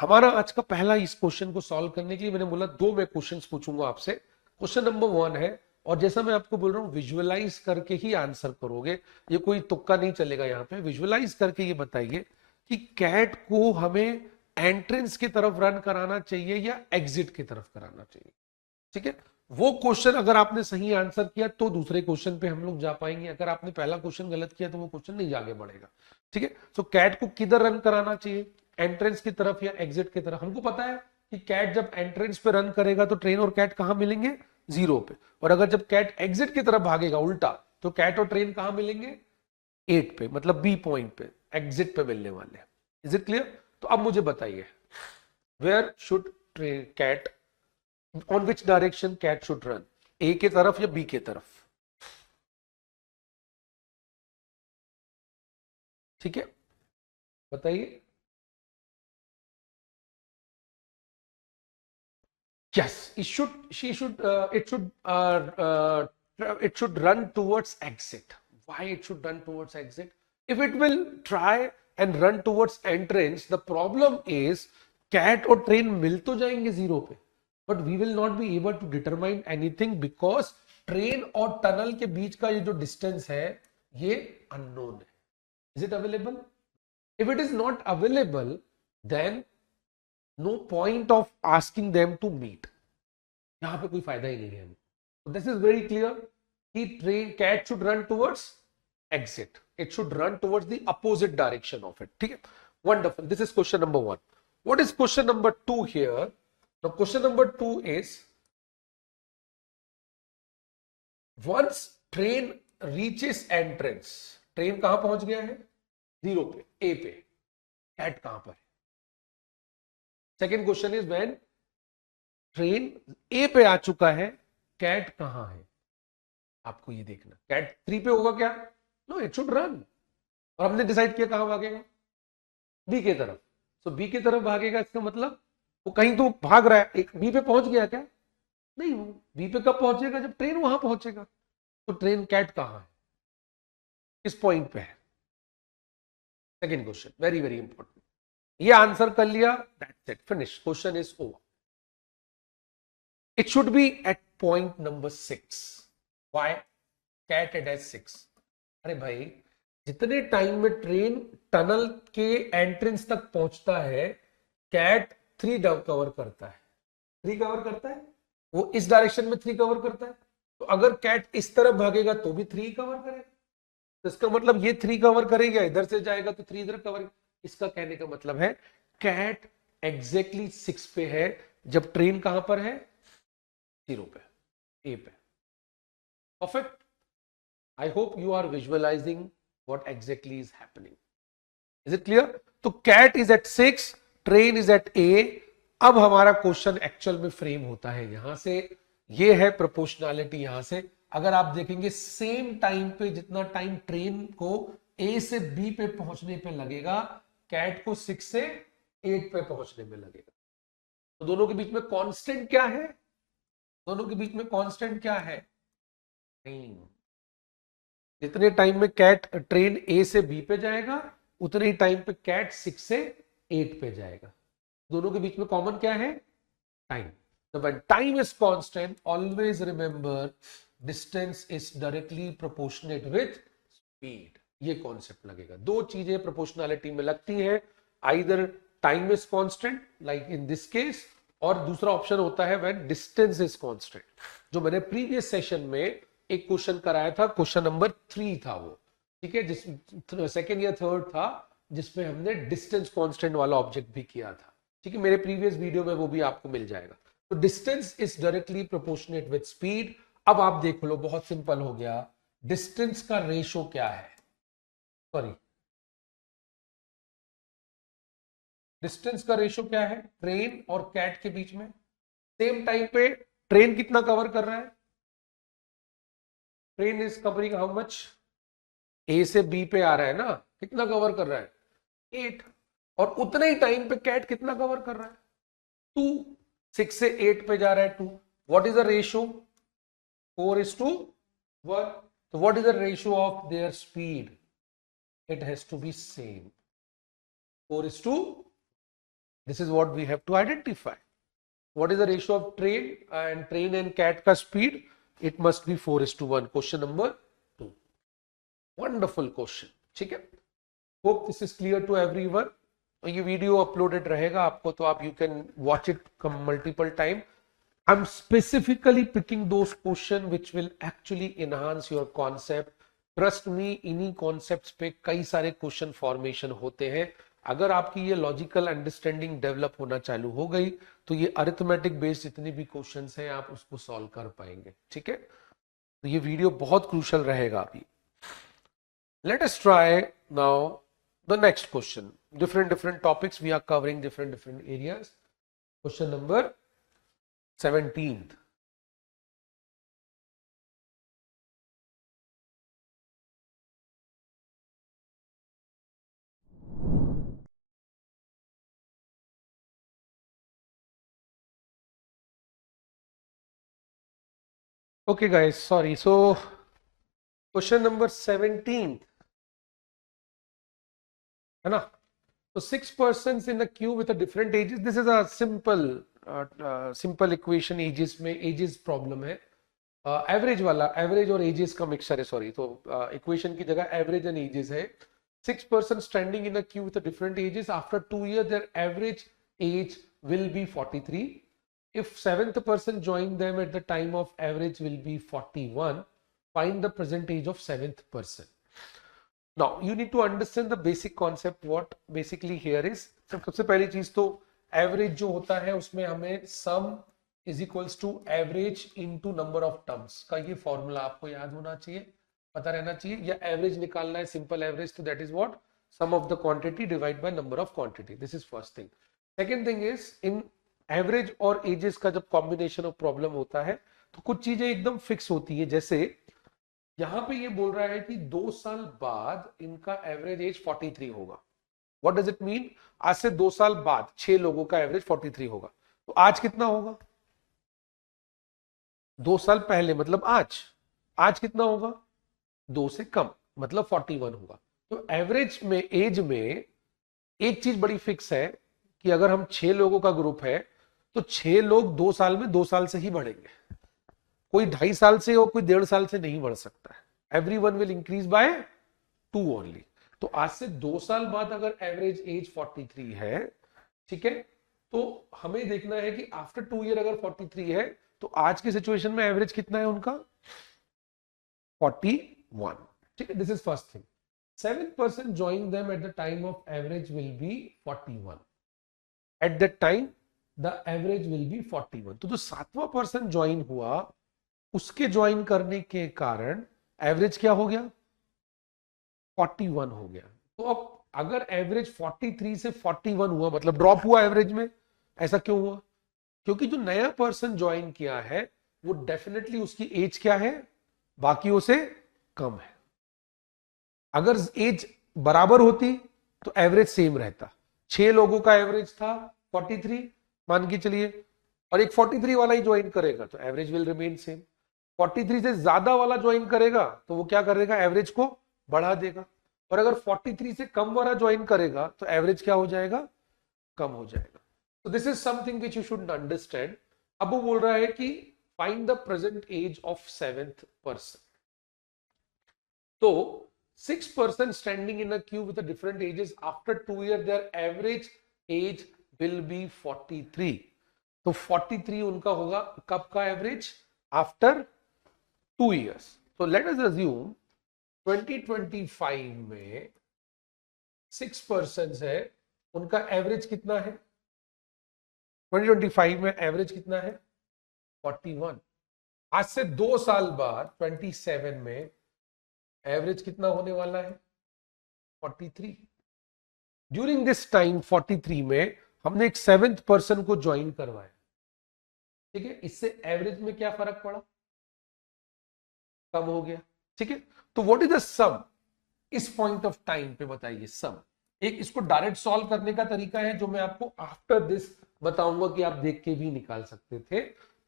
हमारा आज का पहला इस क्वेश्चन को सॉल्व करने के लिए मैंने बोला दो मैं क्वेश्चंस पूछूंगा आपसे. क्वेश्चन नंबर 1 है, और जैसा मैं आपको बोल रहा हूँ विजुअलाइज करके ही आंसर करोगे. ये कोई तुक्का नहीं चलेगा यहाँ पे. विजुअलाइज करके ये बताइए कि कैट को हमें एंट्रेंस की तरफ रन कराना चाहिए या एग्जिट की तरफ कराना चाहिए. ठीक है, वो क्वेश्चन अगर आपने सही आंसर किया तो दूसरे क्वेश्चन पे हम लोग जा पाएंगे. अगर आपने पहला क्वेश्चन गलत किया तो वो क्वेश्चन नहीं आगे बढ़ेगा. ठीक है, तो कैट को किधर रन कराना चाहिए, एंट्रेंस की तरफ या एग्जिट की तरफ. हमको पता है कि कैट जब एंट्रेंस पे रन करेगा तो ट्रेन और कैट कहां मिलेंगे, 0 पे. और अगर जब कैट एग्जिट की तरफ भागेगा उल्टा, तो कैट और ट्रेन कहां मिलेंगे, 8 पे, मतलब बी पॉइंट पे, एग्जिट पे मिलने वाले हैं. Is it clear? तो अब मुझे बताइए where should cat, on which direction cat should run, A के तरफ या बी के तरफ. ठीक है, बताइए। Yes, it should run towards exit. Why it should run towards exit? If it will try and run towards entrance, the problem is cat और train मिल तो जाएंगे जीरो पे, but we will not be able to determine anything because train और tunnel के बीच का ये जो distance है ये unknown है. Is it available? If it is not available, then no point of asking them to meet. यहां पे कोई फायदा ही नहीं है. दिस इज वेरी क्लियर कि train cat should run towards exit. It should run towards the opposite direction of it. ठीक है, wonderful. This is question number 1. What is question number 2 here? Now question number 2 is once train reaches entrance. Train कहां पहुंच गया है? Zero पे, A पे. Cat कहां पर है? Second question is when train A पे आ चुका है, कैट कहां है? आपको ये देखना. कैट 3 पे होगा क्या? No, it should run. और हमने डिसाइड किया कहां भागेगा? बी के तरफ. सो बी के तरफ भागेगा, इसका मतलब वो कहीं तो भाग रहा है. एक बी पे पहुंच गया क्या? नहीं, वो बी पे कब पहुंचेगा? जब ट्रेन वहां पहुंचेगा. तो ट्रेन कैट कहां है? किस पॉइंट पे है? Second question, very very important. ये आंसर कर लिया, that's it, finish. Question is over. It should be at point number 6. Why? Cat at 6. अरे भाई, जितने टाइम में ट्रेन टनल के एंट्रेंस तक पहुंचता है, कैट 3 कवर करता है. 3 कवर करता है. वो इस डायरेक्शन में 3 कवर करता है. तो अगर कैट इस तरफ भागेगा तो भी 3 कवर करेगा. तो इसका मतलब ये 3 कवर करेगा, इधर से जाएगा तो 3 इधर कवर. इसका कहने का मतलब है कैट एग्जैक्टली 6 पे है जब ट्रेन कहां पर है? जीरो पे, ए पे. Perfect. I hope you are visualizing what exactly is happening. Is it clear? तो cat is at 6, train is at A. अब हमारा क्वेश्चन एक्चुअल में फ्रेम होता है यहां से. ये है प्रोपोर्शनैलिटी. यहां से अगर आप देखेंगे सेम टाइम पे जितना टाइम ट्रेन को ए से बी पे पहुंचने पे लगेगा, कैट को 6 से 8 पे पहुंचने में लगेगा. तो दोनों के बीच में कांस्टेंट क्या है? दोनों के बीच में कांस्टेंट क्या है? नहीं. जितने टाइम में कैट ट्रेन ए से बी पे जाएगा, उतने ही टाइम पे कैट 6 से 8 पे जाएगा. दोनों के बीच में कॉमन क्या है? Time. So when time is constant, always remember distance is directly proportionate with speed. ये कॉन्सेप्ट लगेगा. दो चीजें प्रोपोर्शनैलिटी में लगती है. either time is constant like in this case, और दूसरा ऑप्शन होता है when distance is constant. जो मैंने प्रीवियस सेशन में एक क्वेश्चन कराया था, क्वेश्चन नंबर 3 था वो. ठीक है, जिस सेकेंड या थर्ड था जिसमें हमने डिस्टेंस कांस्टेंट वाला ऑब्जेक्ट भी किया था. ठीक है, मेरे प्रीवियस वीडियो में वो भी आपको मिल जाएगा. तो distance is directly proportionate with speed. अब आप देख लो, बहुत सिंपल हो गया. डिस्टेंस का रेशो क्या है? सॉरी, डिस्टेंस का रेशो क्या है ट्रेन और कैट के बीच में? सेम टाइम पे ट्रेन कितना कवर कर रहा है? Train is covering how much? A से बी पे आ रहा है ना, कितना कवर कर रहा है? 8. और उतने ही टाइम पे कैट कितना कवर कर रहा है? 2. 6 से 8 पे जा रहा है 2. What is the ratio? 4:1. so what is the ratio of their speed? It has to be same, 4:. This is what we have to identify. What is the ratio of train and cat का speed? It must be 4:1. Question number 2. Wonderful question. ठीक है, hope this is clear to everyone. ये video uploaded रहेगा आपको, तो आप you can watch it multiple time. I'm specifically picking those questions which will actually enhance your concept. Trust me, इन्हीं concepts पे कई सारे question formation होते हैं. अगर आपकी ये लॉजिकल अंडरस्टैंडिंग डेवलप होना चालू हो गई तो ये अरिथमेटिक बेस्ड जितने भी क्वेश्चंस हैं आप उसको सॉल्व कर पाएंगे. ठीक है, तो ये वीडियो बहुत क्रूशल रहेगा अभी. Let us try now the next question. Different topics we are covering, different areas. Question number 17th. Okay guys, sorry. So question number 17 है ना. So 6 persons in a queue with a different ages. This is a simple equation. ages में ages problem है. Average वाला, average और ages का mixture है, sorry. तो equation की जगह एवरेज एंड एजेस है. 6 persons standing in a queue with a different ages. After 2 years, their average age will be 43. If seventh person join them at the time of average will be 41. Find the present age of seventh person. Now you need to understand the basic concept. What basically here is, सबसे पहली चीज तो average जो होता है उसमें हमें sum is equals to average into number of terms का ये फॉर्मूला आपको याद होना चाहिए, पता रहना चाहिए. या एवरेज निकालना है, सिंपल एवरेज, तो that is what, sum of the quantity divide by number of quantity. This is first thing. Second thing is, in average और एजेस का जब कॉम्बिनेशन ऑफ प्रॉब्लम होता है तो कुछ चीजें एकदम फिक्स होती है. जैसे यहां पे ये बोल रहा है कि 2 साल बाद इनका एवरेज एज 43 होगा. What does it mean? आज से 2 साल बाद 6 लोगों का एवरेज 43 होगा. तो आज कितना होगा? 2 साल पहले मतलब आज कितना होगा? 2 से कम मतलब 41 होगा. तो एवरेज में, एज में एक चीज बड़ी फिक्स है कि अगर हम 6 लोगों का ग्रुप है तो 6 लोग 2 साल में 2 साल से ही बढ़ेंगे. कोई 2.5 साल से और कोई 1.5 साल से नहीं बढ़ सकता है. Everyone will increase by 2 only. तो आज से 2 साल बाद अगर एवरेज एज 43 है, ठीक है, तो हमें देखना है कि आफ्टर 2 ईयर अगर 43 है तो आज की सिचुएशन में एवरेज कितना है उनका? 41. ठीक है, this is first thing. 7% join them at the time of average will be 41. At that time the average will be 41. तो जो 7वां पर्सन ज्वाइन हुआ उसके ज्वाइन करने के कारण एवरेज क्या हो गया? 41 हो गया. तो अब अगर एवरेज 43 से 41 हुआ मतलब ड्रॉप हुआ एवरेज में. ऐसा क्यों हुआ? क्योंकि जो नया पर्सन ज्वाइन किया है वो डेफिनेटली उसकी एज क्या है? बाकियों से कम है. अगर एज बराबर होती तो एवरेज सेम रहता. 6 लोगों का एवरेज था 43 मान के चलिए, और एक 43 वाला ही ज्वाइन करेगा तो एवरेज विल रिमेन सेम. 43 से ज्यादा वाला ज्वाइन करेगा तो वो क्या करेगा? एवरेज को बढ़ा देगा. और अगर 43 से कम वाला ज्वाइन करेगा तो एवरेज क्या हो जाएगा? कम हो जाएगा. तो this is something which you should understand. अब वो बोल रहा है कि find the present age of seventh person. तो 6 persons standing in a queue with a different ages, after 2 years their average age will be 43. तो 43 उनका होगा कब का एवरेज? After 2 years. तो लेट अस अज्यूम 2025 में 6 persons है, उनका एवरेज कितना है? 2025 में एवरेज कितना है? 41. आज से 2 साल बाद 27 में एवरेज कितना होने वाला है? 43. ड्यूरिंग दिस टाइम 43 में हमने एक 7th पर्सन को ज्वाइन करवाया. ठीक है, इससे एवरेज में क्या फर्क पड़ा? कम हो गया. ठीक है, तो व्हाट इज द सम इस पॉइंट ऑफ टाइम पे? बताइए सम. एक इसको डायरेक्ट सॉल्व करने का तरीका है जो मैं आपको आफ्टर दिस बताऊंगा कि आप देख के भी निकाल सकते थे,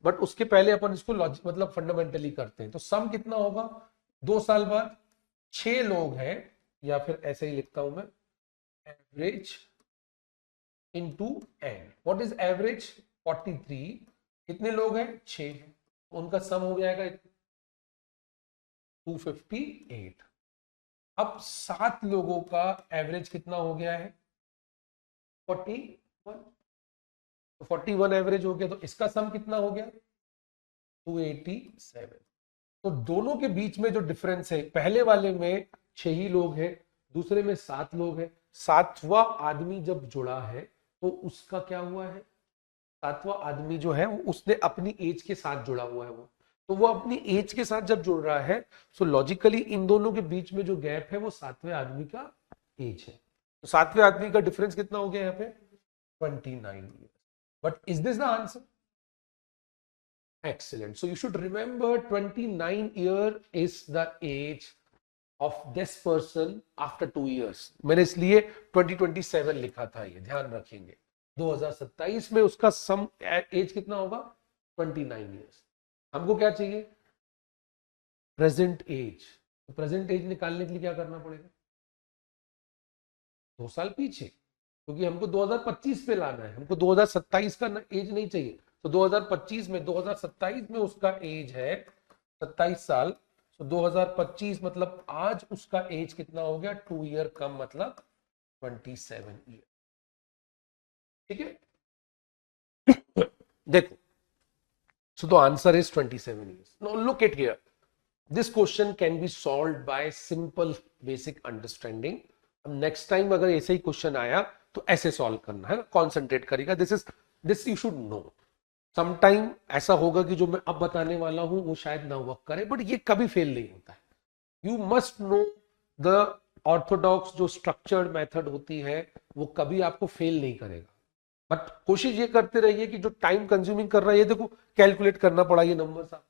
बट उसके पहले अपन इसको लॉजिक मतलब फंडामेंटली करते हैं. तो सम कितना होगा? 2 साल बाद 6 लोग हैं, या फिर ऐसे ही लिखता हूं मैं, average into N. What is average? 43. कितने लोग हैं? 6 हैं. उनका सम हो जाएगा 258. अब 7 लोगों का एवरेज कितना हो गया है? 41. तो 41 एवरेज हो गया, तो इसका सम कितना हो गया? 287. तो दोनों के बीच में जो डिफरेंस है, पहले वाले में 6 ही लोग हैं, दूसरे में 7 लोग हैं. 7वां आदमी जब जुड़ा है तो उसका क्या हुआ है? 7वां आदमी जो है वो उसने अपनी एज के साथ जुड़ा हुआ है. तो वो अपनी एज के साथ जब जुड़ रहा है तो लॉजिकली इन दोनों के बीच में जो गैप है वो 7वें आदमी का एज है. तो 7वें आदमी का डिफरेंस कितना हो गया यहाँ पे? 29 years. But is this the answer? Excellent. So you should remember 29 year is the age of this person after 2 years. मैंने इसलिए 2027 लिखा था, ये ध्यान रखेंगे. 2027 में उसका सम एज कितना होगा? 29 years. हमको क्या चाहिए? प्रेजेंट एज, तो प्रेजेंट एज निकालने के लिए क्या करना पड़ेगा, 2 साल पीछे, क्योंकि हमको 2025 पे लाना है, हमको 2027 का एज नहीं चाहिए। तो 2025 में 2027 में उसका एज है 27 साल, तो 2025 मतलब आज उसका एज कितना हो गया, 2 ईयर कम, मतलब 27 ईयर। ठीक है, देखो, so the answer is 27 years. Now look at here, this question can be solved by simple basic understanding. अब नेक्स्ट टाइम अगर ऐसे ही क्वेश्चन आया तो ऐसे सॉल्व करना है, कॉन्सेंट्रेट करेगा, this you should know. Sometime ऐसा होगा कि जो मैं अब बताने वाला हूं वो शायद ना वर्क करे, बट ये कभी फेल नहीं होता है। You must know the Orthodox जो स्ट्रक्चर्ड मेथड होती है वो कभी आपको फेल नहीं करेगा, बट कोशिश ये करते रहिए कि जो टाइम कंज्यूमिंग कर रहा है, ये देखो कैलकुलेट करना पड़ा ये नंबर साहब,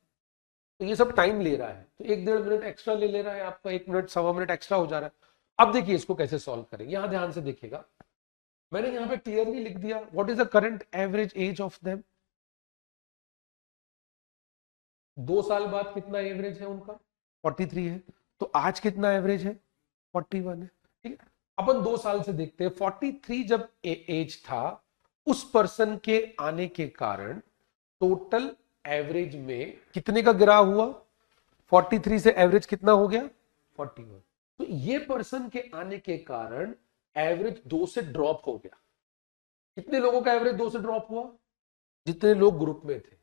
तो ये सब टाइम ले रहा है, तो 1-1.5 मिनट एक्स्ट्रा ले रहा है आपका, 1 मिनट 1.25 मिनट एक्स्ट्रा हो जा रहा है। अब देखिए इसको कैसे सॉल्व करेंगे, यहां ध्यान से देखिएगा, मैंने यहां पे क्लियरली लिख दिया what is the current average age of them. 2 साल बाद कितना एवरेज है उनका, 43 है, तो आज कितना एवरेज है, 41 है। ठीक है, अपन 2 साल से देखते हैं, 43 जब एज था उस पर्सन के आने के कारण टोटल एवरेज में कितने का गिरा हुआ, 43 से एवरेज कितना हो गया, 41। तो ये पर्सन के आने के कारण एवरेज 2 से ड्रॉप हो गया। कितने लोगों का एवरेज 2 से ड्रॉप हुआ, जितने लोग ग्रुप में थे।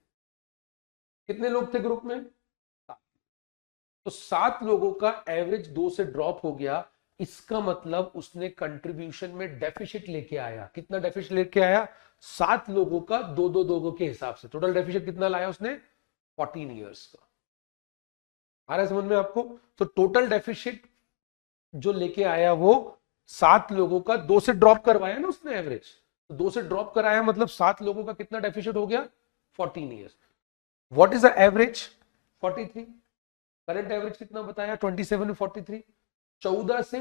कितने लोग थे ग्रुप में, 7। तो 7 लोगों का एवरेज 2 से ड्रॉप हो गया, इसका मतलब उसने कंट्रीब्यूशन में डेफिसिट लेके आया। कितना डेफिसिट लेके आया, 7 लोगों का 2-2 के हिसाब से टोटल डेफिसिट कितना लाया उसने, 14 ईयर्स का। आ रहा है समझ में आपको, तो टोटल डेफिसिट जो लेके आया वो 7 लोगों का 2 से ड्रॉप करवाया ना उसने एवरेज, तो 2 से ड्रॉप कराया मतलब 7 लोगों का कितना डेफिसिट हो गया, 14 years. What is the average, 43। Current average कितना बताया, 27 में 43, 14 से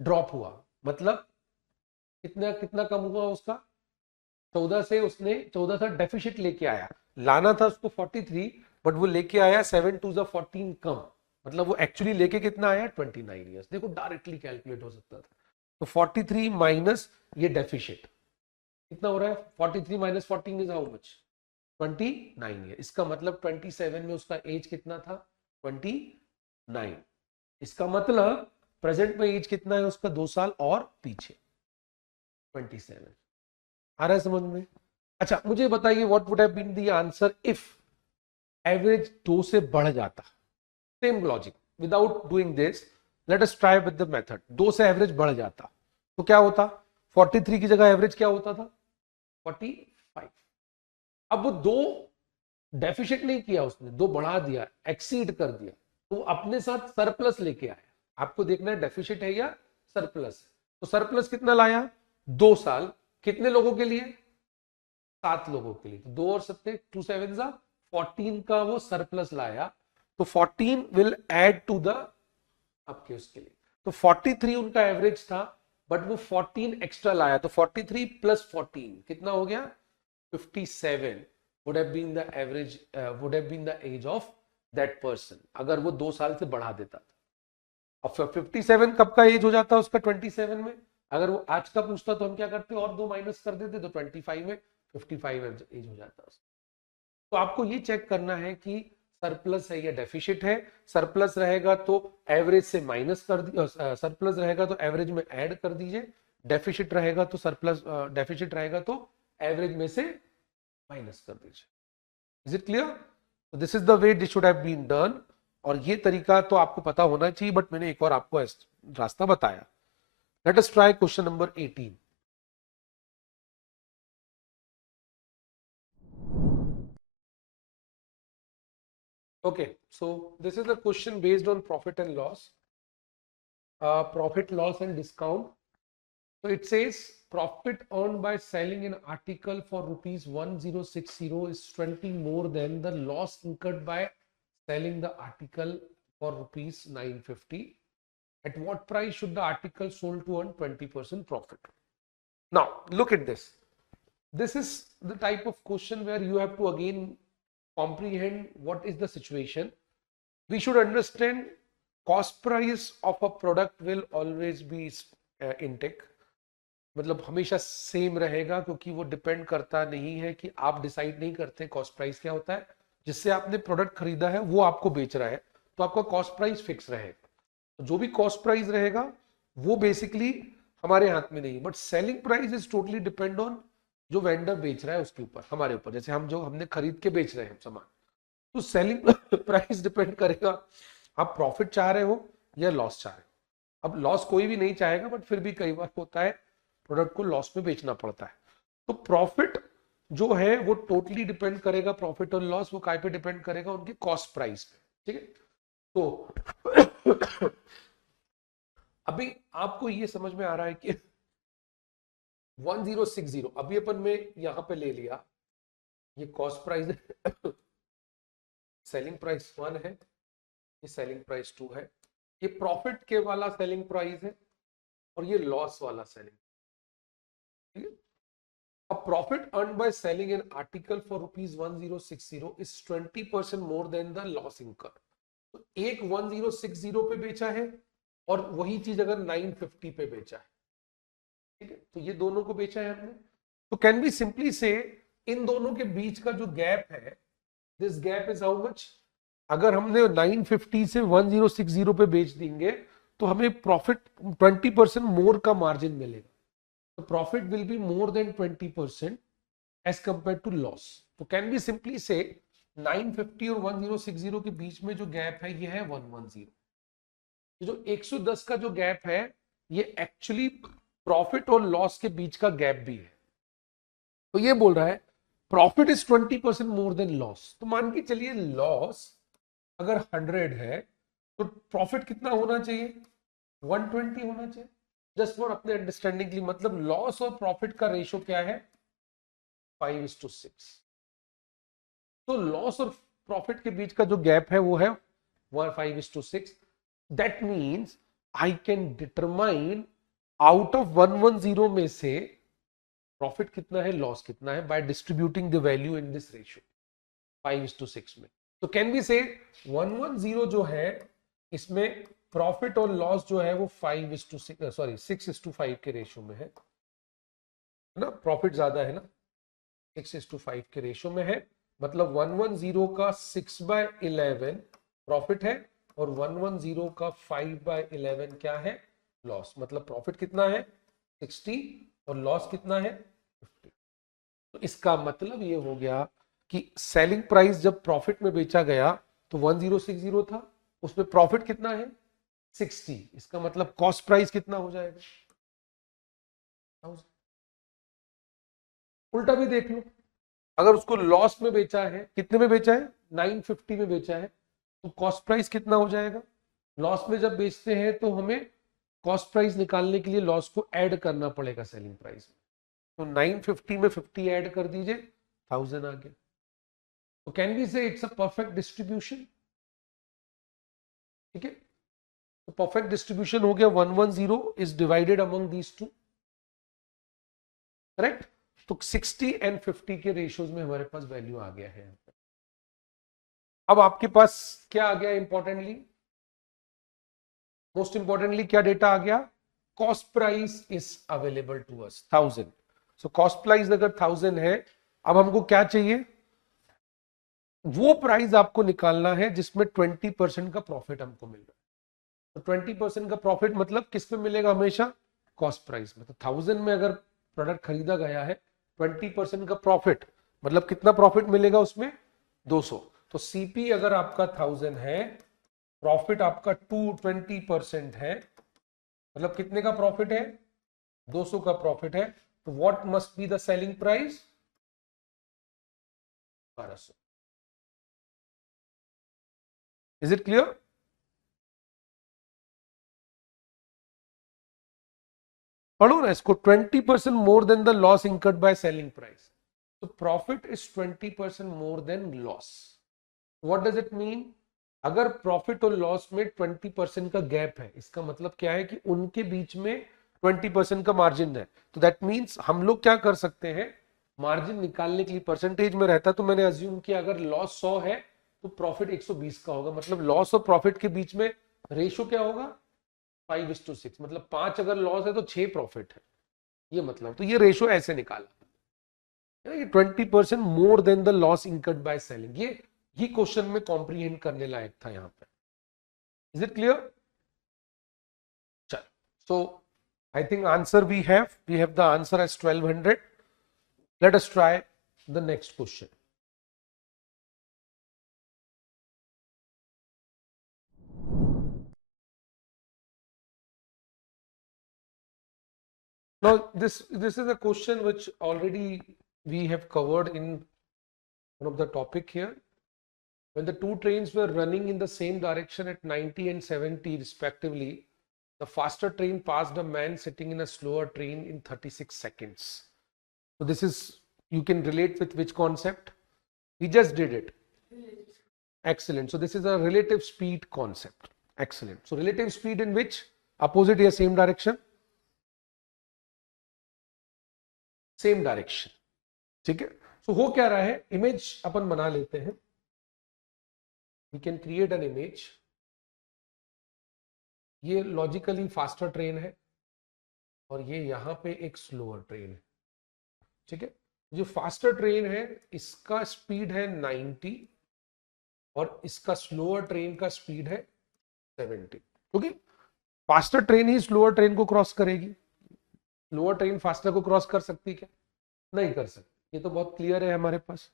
ड्रॉप हुआ मतलब कितना कितना कम हुआ उसका, 14 से उसने 14 से डेफिसिट लेके आया, लाना था उसको 43, बट वो लेके आया 7 टू 14 कम, मतलब वो एक्चुअली लेके कितना आया, 29 ईयर्स। देखो डायरेक्टली कैलकुलेट हो सकता था, तो 43 माइनस ये डेफिसिट कितना हो रहा है, 43 minus 14 is how much, 29 year. इसका मतलब 27 में उसका एज कितना था, 29। इसका मतलब प्रेजेंट में एज कितना है उसका, 2 साल और पीछे, 27। आ रहा है समझ में। अच्छा मुझे बताइए what would have been the answer if average 2 से बढ़ जाता, same logic without doing this, let us try with the method. 2 से एवरेज बढ़ जाता तो क्या होता, 43 की जगह एवरेज क्या होता था, 45। अब वो 2 डेफिसिट नहीं किया उसने, 2 बढ़ा दिया, एक्सीड कर दिया, तो अपने साथ सरप्लस लेके आया। आपको देखना है डेफिसिट है या सरप्लस। तो सरप्लस कितना लाया, 2 साल, कितने लोगों के लिए, 7 लोगों के लिए, तो 2 और 7 2 7 14 का वो सरप्लस लाया, तो 14 विल ऐड टू द आपके उसके लिए, तो 43 उनका एवरेज था, बट वो 14 एक्स्ट्रा लाया, तो 43 प्लस 14 कितना हो गया, 57 would have been the average would have been the age of that person, अगर वो 2 साल से बढ़ा देता था। अब 57 कब का एज हो जाता उसका, 27 में। अगर वो आज का पूछता तो हम क्या करते, और 2 माइनस कर देते, तो 25 में 55 एज हो जाता उसका। तो आपको ये चेक करना है कि सरप्लस है या डेफिसिट है। सरप्लस रहेगा तो एवरेज से माइनस कर दी, सरप्लस रहेगा तो एवरेज में ऐड कर दीजिए, डेफिसिट रहेगा तो सरप्लस, डेफिसिट रहेगा तो एवरेज में से माइनस कर दीजिए। Is it clear, this is the way this should have been done. और ये तरीका तो आपको पता होना चाहिए, बट मैंने एक और आपको रास्ता बताया। Late us try question number 18। Okay, so this is a question based on profit and loss, profit, loss and discount. So it says profit earned by selling an article for rupees 1060 is 20 more than the loss incurred by selling the article for rupees 950. At what price should the article sold to earn 20% profit? Now look at this. This is the type of question where you have to again comprehend what is the situation. we should understand cost price of a product will always be intact, मतलब हमेशा same रहेगा, क्योंकि वो depend करता नहीं है कि आप डिसाइड नहीं करते कॉस्ट प्राइस क्या होता है, जिससे आपने प्रोडक्ट खरीदा है वो आपको बेच रहा है, तो आपका कॉस्ट प्राइस फिक्स रहेगा। तो जो भी कॉस्ट प्राइस रहेगा वो बेसिकली हमारे हाथ में नहीं, but selling price is totally depend on जो वेंडर बेच रहा है उसके ऊपर, हमारे ऊपर। जैसे हमने खरीद के बेच रहे हैं सामान, तो सेलिंग प्राइस डिपेंड करेगा आप प्रॉफिट चाह रहे हो या लॉस चाह रहे हो। अब लॉस कोई भी नहीं चाहेगा, बट फिर भी कई बार होता है प्रोडक्ट को लॉस में बेचना पड़ता है। तो प्रॉफिट जो है वो टोटली डिपेंड करेगा, प्रॉफिट और लॉस वो काय पे डिपेंड करेगा, उनके कॉस्ट प्राइस पे, ठीक है। तो अभी आपको ये समझ में आ रहा है कि 1060 अभी अपन में यहां पे ले लिया, ये कॉस्ट प्राइस सेलिंग प्राइस 1 है, ये सेलिंग प्राइस 2 है, ये प्रॉफिट के वाला सेलिंग प्राइस है, और ये लॉस वाला सेलिंग, ठीक है। A profit earned by selling an article for rupees 1060 is 20% more than the loss incurred. तो एक 1060 पे बेचा है और वही चीज अगर 950 पे बेचा है, ठीक है, तो ये दोनों को बेचा है हमने। तो कैन बी सिंपली से इन दोनों के बीच का जो गैप है, this gap is how much. अगर हमने 950 से 1060 पे बेच देंगे तो हमें प्रॉफिट 20% मोर का मार्जिन मिलेगा। The profit will be more than 20% as compared to loss. तो can we simply say 950 और 1060 के बीच में जो गैप है ये है 110। ये जो 110 का जो गैप है ये एक्चुअली प्रॉफिट और लॉस के बीच का गैप भी है। तो ये बोल रहा है profit is 20% more than loss. तो मान के चलिए लॉस अगर 100 है तो प्रॉफिट कितना होना चाहिए, 120 होना चाहिए। जस्ट फॉर अपने अंडरस्टैंडिंग के लिए, मतलब लॉस और प्रॉफिट का रेशो क्या है, 5:6। तो लॉस और प्रॉफिट के बीच का जो गैप है वो है 5:6। That means I can determine out of 110 में से प्रॉफिट कितना है, लॉस कितना है, by distributing the value in this ratio 5:6 में। तो कैन बी से 110 जो है इसमें प्रॉफिट और लॉस जो है वो 6:5 के रेशियो में है ना, प्रॉफिट ज्यादा है ना, 6:5 के रेशियो में है। मतलब 110 का 6/11 प्रॉफिट है और 110 का 5/11 क्या है, लॉस। मतलब प्रॉफिट कितना है 60 और लॉस कितना है 50। तो इसका मतलब ये हो गया कि सेलिंग प्राइस जब प्रॉफिट में बेचा गया तो 1060 था, उसमें प्रॉफिट कितना है 60। इसका मतलब कॉस्ट प्राइस कितना हो जाएगा 1000। उल्टा भी देख लो, अगर उसको लॉस में बेचा है, कितने में बेचा है 950 में बेचा है, तो कॉस्ट प्राइस कितना हो जाएगा। लॉस में जब बेचते हैं तो हमें कॉस्ट प्राइस निकालने के लिए लॉस को ऐड करना पड़ेगा सेलिंग प्राइस में। तो 950 में 50 ऐड कर दीजिए, 1000 आ गया। तो कैन वी से इट्स अ परफेक्ट डिस्ट्रीब्यूशन, ठीक है। तो परफेक्ट डिस्ट्रीब्यूशन हो गया 110 is divided among these two, correct. तो 60 एंड 50 के रेशियोज में हमारे पास वैल्यू आ गया है। अब आपके पास क्या आ गया इंपॉर्टेंटली, मोस्ट इंपॉर्टेंटली क्या डेटा आ गया, cost price is available to us 1000। So cost price अगर 1000 है, अब हमको क्या चाहिए, वो प्राइस आपको निकालना है जिसमें 20% का प्रॉफिट हमको मिल रहा है। तो 20% का प्रॉफिट मतलब किस पे मिलेगा, हमेशा कॉस्ट प्राइस में। तो 1000 में अगर प्रोडक्ट खरीदा गया है, 20% का प्रॉफिट मतलब कितना प्रॉफिट मिलेगा उसमें 200। तो सीपी अगर आपका 1000 है, प्रॉफिट आपका 220% है, मतलब कितने का प्रॉफिट है 200 का प्रॉफिट है। तो what must be the selling price 1200। Is it clear. पढ़ो ना इसको, 20% more than the loss incurred by selling price. तो profit is 20% more than loss. What does it mean, अगर प्रॉफिट और लॉस में 20% का गैप है, इसका मतलब क्या है कि उनके बीच में 20% का मार्जिन है। तो दैट मीन्स हम लोग क्या कर सकते हैं, मार्जिन निकालने के लिए परसेंटेज में रहता, तो मैंने अज्यूम किया अगर लॉस 100 है तो प्रॉफिट 120 का होगा, मतलब लॉस और प्रॉफिट के बीच में रेशो क्या होगा 5:6, मतलब 5 अगर लॉस है तो 6 प्रॉफिट है, ये मतलब, तो ये रेशो ऐसे निकाला, ये 20% more than the loss incurred by selling, ये क्वेश्चन में कॉम्प्रीहेंड करने लायक था यहाँ पे। Is it clear? चल, so I think answer we have the answer as 1200. Let us try the next question. Now, this is a question which already we have covered in one of the topic here. When the two trains were running in the same direction at 90 and 70 respectively, the faster train passed a man sitting in a slower train in 36 seconds. So this is, you can relate with which concept? We just did it. Excellent. So this is a relative speed concept. Excellent. So relative speed in which? Opposite या same direction? Same direction. ठीक है, सो हो क्या रहा है, image अपन बना लेते हैं. We can create an image. ये लॉजिकली फास्टर ट्रेन है और ये यहां पे एक स्लोअर ट्रेन है. ठीक है, जो फास्टर ट्रेन है इसका स्पीड है 90 और इसका स्लोअर ट्रेन का स्पीड है 70, क्योंकि फास्टर ट्रेन ही स्लोअर ट्रेन को क्रॉस करेगी. स्लोअर ट्रेन फास्टर को क्रॉस कर सकती क्या? नहीं कर सकती. ये तो बहुत क्लियर है हमारे पास.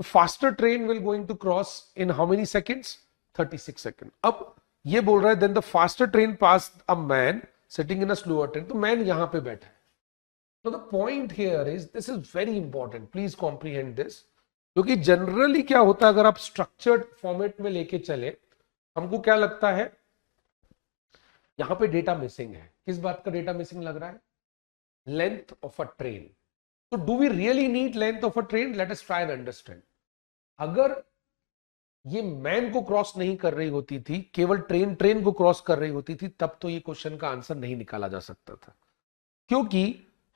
Faster train will going to cross in how many seconds? 36 second. अब ये बोल रहा है then the faster train pass a man sitting in a slower train, तो मैन यहां पे बैठा है. तो the point here is, this is very important, please comprehend this, क्योंकि जनरली क्या होता है अगर आप स्ट्रक्चर्ड फॉर्मेट में लेके चले, हमको क्या लगता है यहां पे डेटा मिसिंग है. किस बात का डेटा मिसिंग लग रहा है? Length of a train. तो do we really need length of a train? Let us try and understand. अगर ये मैन को क्रॉस नहीं कर रही होती थी, केवल ट्रेन ट्रेन को क्रॉस कर रही होती थी, तब तो ये क्वेश्चन का आंसर नहीं निकाला जा सकता था, क्योंकि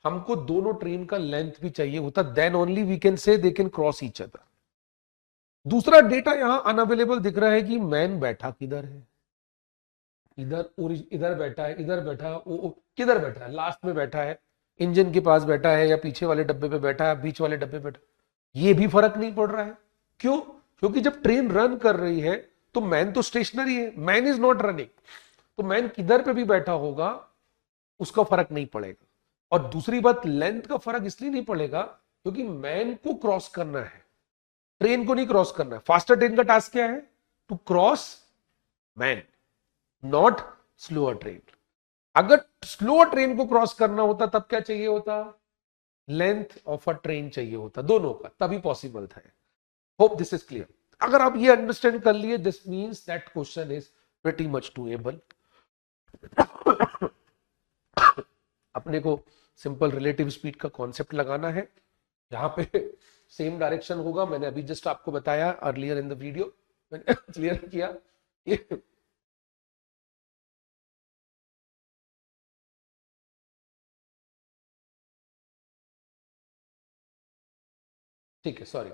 हमको दोनों ट्रेन का लेंथ भी चाहिए होता, then only we can say they can cross each other. दूसरा डेटा यहां अनअवेलेबल दिख रहा है कि मैन बैठा किधर है. इधर बैठा है, इधर बैठा है, किधर बैठा है? लास्ट में बैठा है, इंजन के पास बैठा है, या पीछे वाले डब्बे पे बैठा है, बीच वाले डब्बे पे बैठा. ये भी फर्क नहीं पड़ रहा है. क्यों? क्योंकि जब ट्रेन रन कर रही है तो मैन तो स्टेशनरी है, मैन इज नॉट रनिंग. तो मैन किधर पे भी बैठा होगा उसका फर्क नहीं पड़ेगा. और दूसरी बात, लेंथ का फर्क इसलिए नहीं पड़ेगा क्योंकि मैन को क्रॉस करना है, ट्रेन को नहीं क्रॉस करना है. फास्टर ट्रेन का टास्क क्या है? To cross man, not slower train. अगर स्लोअर ट्रेन को क्रॉस करना होता तब क्या चाहिए होता? लेंथ ऑफ अ ट्रेन चाहिए होता, दोनों का, तभी पॉसिबल था. Hope this is clear. अगर आप ये अंडरस्टैंड कर लिए, this means that question is pretty much doable. अपने को सिंपल रिलेटिव स्पीड का कॉन्सेप्ट लगाना है. यहां पे सेम डायरेक्शन होगा, मैंने अभी जस्ट आपको बताया अर्लियर इन द वीडियो, मैंने क्लियर किया. ठीक है, सॉरी.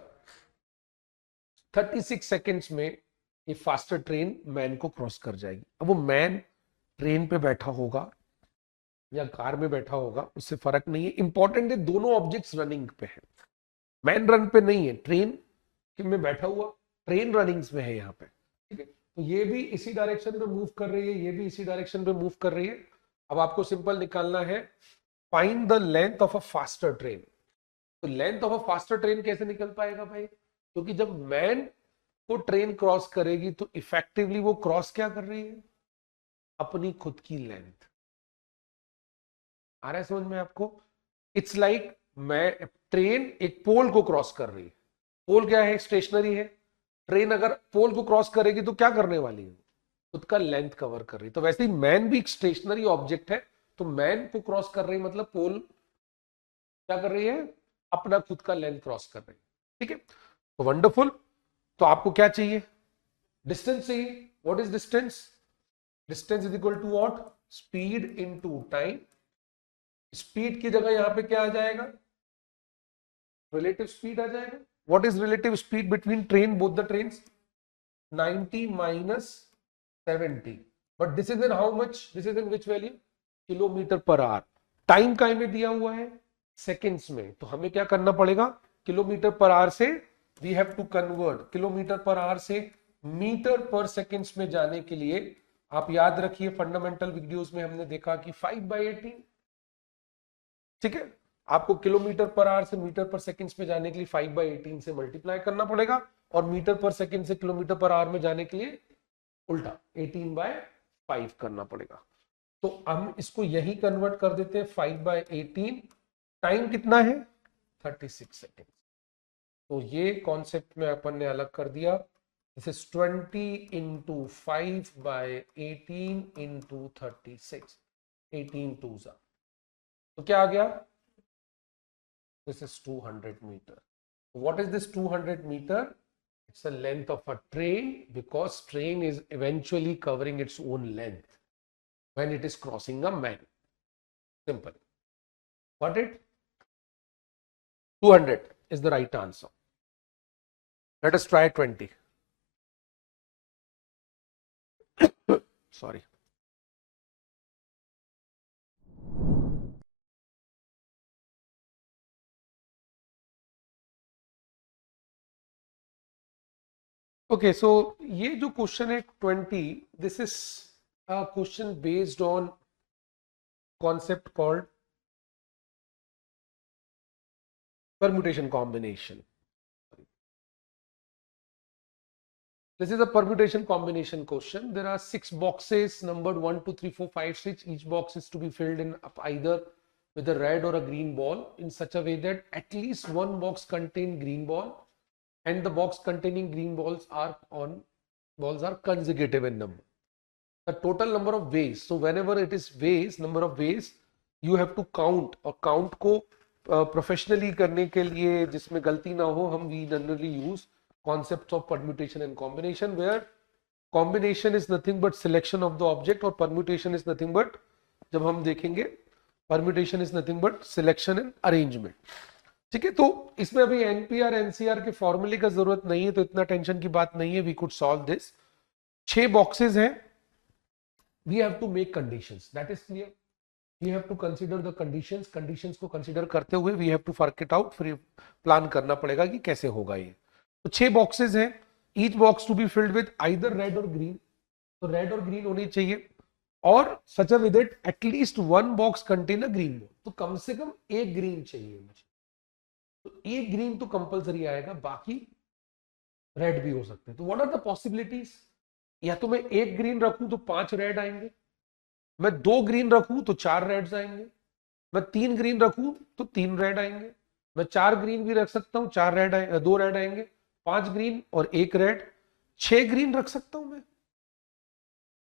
36 सेकेंड्स में ये फास्टर ट्रेन मैन को क्रॉस कर जाएगी. अब वो मैन ट्रेन पे बैठा होगा या कार में बैठा होगा, उससे फर्क नहीं है. इंपॉर्टेंट है दोनों ऑब्जेक्ट्स रनिंग पे है. मैन रन पे नहीं है, ट्रेन में बैठा हुआ ट्रेन रनिंग्स में है यहाँ पे. ठीक है, तो ये भी इसी डायरेक्शन पे मूव कर रही है, ये भी इसी डायरेक्शन पे मूव कर रही है. अब आपको सिंपल निकालना है, find the length of a faster train. तो length of a faster train कैसे निकल पाएगा भाई? क्योंकि जब मैन को ट्रेन क्रॉस करेगी तो इफेक्टिवली वो क्रॉस क्या कर रही है? अपनी खुद की लेंथ. आ रहा है समझ में आपको? इट्स लाइक मैं ट्रेन एक पोल को क्रॉस कर रही है. पोल क्या है? स्टेशनरी है. ट्रेन अगर पोल को क्रॉस करेगी तो क्या करने वाली है? खुद का लेंथ कवर कर रही है. तो वैसे ही मैन भी एक स्टेशनरी ऑब्जेक्ट है, तो मैन को क्रॉस कर रही मतलब पोल क्या कर रही है? अपना खुद का लेंथ क्रॉस कर रही है. ठीक है, तो वंडरफुल. तो आपको क्या चाहिए? डिस्टेंस चाहिए. What is distance? Distance is equal to what? Speed into time. Speed की जगह यहां पे क्या आ जाएगा? रिलेटिव स्पीड आ जाएगा. What is relative speed between train, both the trains? 90 minus 70, but this is in how much? This is in which value? Kilometre per our. Time काय में दिया हुआ है? सेकेंड्स में. तो हमें क्या करना पड़ेगा? किलोमीटर पर आवर से we have to convert kilometre per hour से मीटर पर सेकेंड्स में जाने के लिए. आप याद रखिए फंडामेंटल वीडियोस में हमने देखा कि 5/18, ठीक है. आपको किलोमीटर पर आवर से मीटर पर सेकंड्स में जाने के लिए 5/18 से मल्टीप्लाई करना पड़ेगा, और मीटर पर सेकंड से किलोमीटर पर आवर में जाने के लिए उल्टा 18/5 करना पड़ेगा. तो हम इसको यही कन्वर्ट कर देते हैं 5/18. टाइम कितना है? 36 सेकेंड. तो ये कॉन्सेप्ट में अपन ने अलग कर दिया. This is 20 into 5/18 into 36. 18 2 सा, तो क्या आ गया? This is 200 meter. What is this 200 meter? It's the length of a train, because train is eventually covering its own length when it is crossing a man. Simple. Got it? 200 is the right answer. Let us try 20. Sorry. Okay, so ये जो question है 20, this is a question based on concept called permutation combination. This is a permutation combination question. There are 6 boxes numbered 1, 2, 3, 4, 5, 6. Each box is to be filled in either with a red or a green ball in such a way that at least one box contain green ball, and the box containing green balls are consecutive in number. The total number of ways. So whenever it is ways, number of ways, you have to count. और count को professionally करने के लिए जिसमें गलती ना हो, हम we generally use concepts of permutation and combination, where combination is nothing but selection of the object और permutation is nothing but, जब हम देखेंगे, permutation is nothing but selection and arrangement. ठीक है. तो इसमें अभी एनपीआर एनसीआर के फॉर्मूले का जरूरत नहीं है, तो इतना टेंशन की बात नहीं है. We could solve this. 6 boxes हैं. We have to make conditions. That is clear. We have to consider the conditions. Conditions को कंसीडर करते हुए we have to work it out. फिर प्लान करना पड़ेगा कि कैसे होगा ये. तो 6 बॉक्सेस हैं. Each box to be filled with either red और ग्रीन. तो रेड और ग्रीन होनी चाहिए, और such a with it at least one box contain a green ball. तो कम से कम एक ग्रीन चाहिए मुझे. तो एक ग्रीन तो कंपलसरी आएगा, बाकी रेड भी हो सकते हैं. तो व्हाट आर द पॉसिबिलिटीज? या तो मैं एक ग्रीन रखूं तो 5 रेड आएंगे, मैं 2 ग्रीन रखूं तो 4 रेड्स आएंगे, मैं 3 ग्रीन रखूं तो 3 रेड आएंगे, मैं 4 ग्रीन भी रख सकता हूं, 4 रेड 2 रेड आएंगे, 5 ग्रीन और 1 रेड, 6 ग्रीन रख सकता हूं मैं.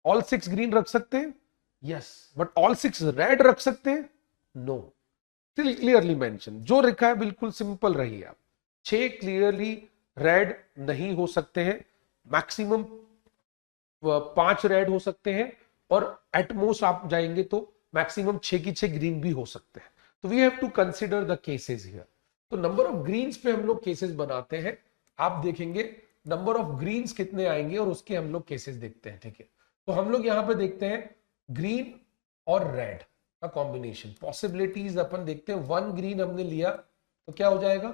ऑल 6 ग्रीन रख सकते हैं, यस. बट ऑल 6 रेड रख सकते हैं, नो. Clearly mention. जो लिखा है बिल्कुल सिंपल रही आप. 6 क्लियरली रेड नहीं हो सकते हैं. मैक्सिमम 5 रेड हो सकते हैं, और एटमोस्ट आप जाएंगे तो मैक्सिमम 6 की 6 ग्रीन भी हो सकते हैं. तो we have to consider the cases here. तो नंबर ऑफ ग्रीन्स पे हम लोग केसेस बनाते हैं. आप देखेंगे नंबर ऑफ ग्रीन्स कितने आएंगे और उसके हम लोग केसेस देखते हैं. ठीक है. तो हम लोग यहां पे देखते हैं ग्रीन और रेड का कॉम्बिनेशन. पॉसिबिलिटीज अपन देखते हैं. 1 ग्रीन हमने लिया तो क्या हो जाएगा?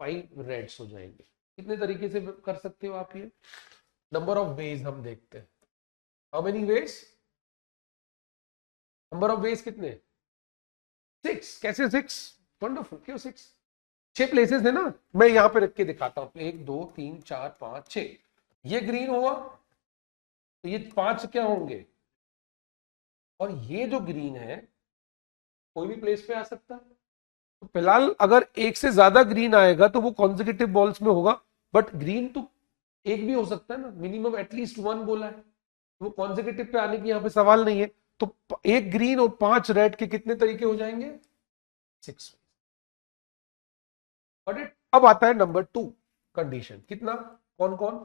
5 रेड्स हो जाएंगे. कितने तरीके से कर सकते हो आप ये? नंबर ऑफ वेज हम देखते हैं. How many ways? Number of ways कितने? 6. कैसे 6? वंडरफुल. क्यों 6? 6 प्लेसेस है ना. मैं यहां पे रख के दिखाता हूं. 1 2 3 4 5 6. ये ग्रीन हुआ तो ये 5 क्या होंगे? और ये जो ग्रीन है कोई भी प्लेस पे आ सकता है. तो फिलहाल अगर एक से ज्यादा ग्रीन आएगा तो वो कॉन्जिक्यूटिव बॉल्स में होगा. बट ग्रीन तो एक भी हो सकता है ना. मिनिमम एटलीस्ट 1 बोला है, वो कॉन्जिक्यूटिव पे आने की यहाँ पे सवाल नहीं है. तो एक ग्रीन और 5 रेड के कितने तरीके हो जाएंगे? 6. अब आता है नंबर 2 कंडीशन. कितना? कौन कौन?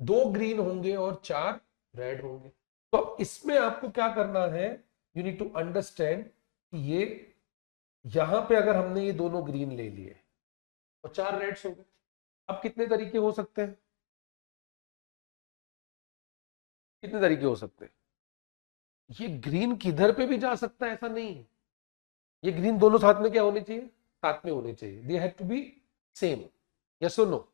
2 ग्रीन होंगे और 4 रेड होंगे. तो इसमें आपको क्या करना है? यू नीड टू अंडरस्टैंड कि ये यहां पे अगर हमने ये दोनों ग्रीन ले लिए और 4 रेड्स हो गए, अब कितने तरीके हो सकते हैं? कितने तरीके हो सकते हैं? ये ग्रीन किधर पे भी जा सकता है ऐसा नहीं है। ये ग्रीन दोनों साथ में क्या होने चाहिए? साथ में होने चाहिए। They have to be same. Yes और नो?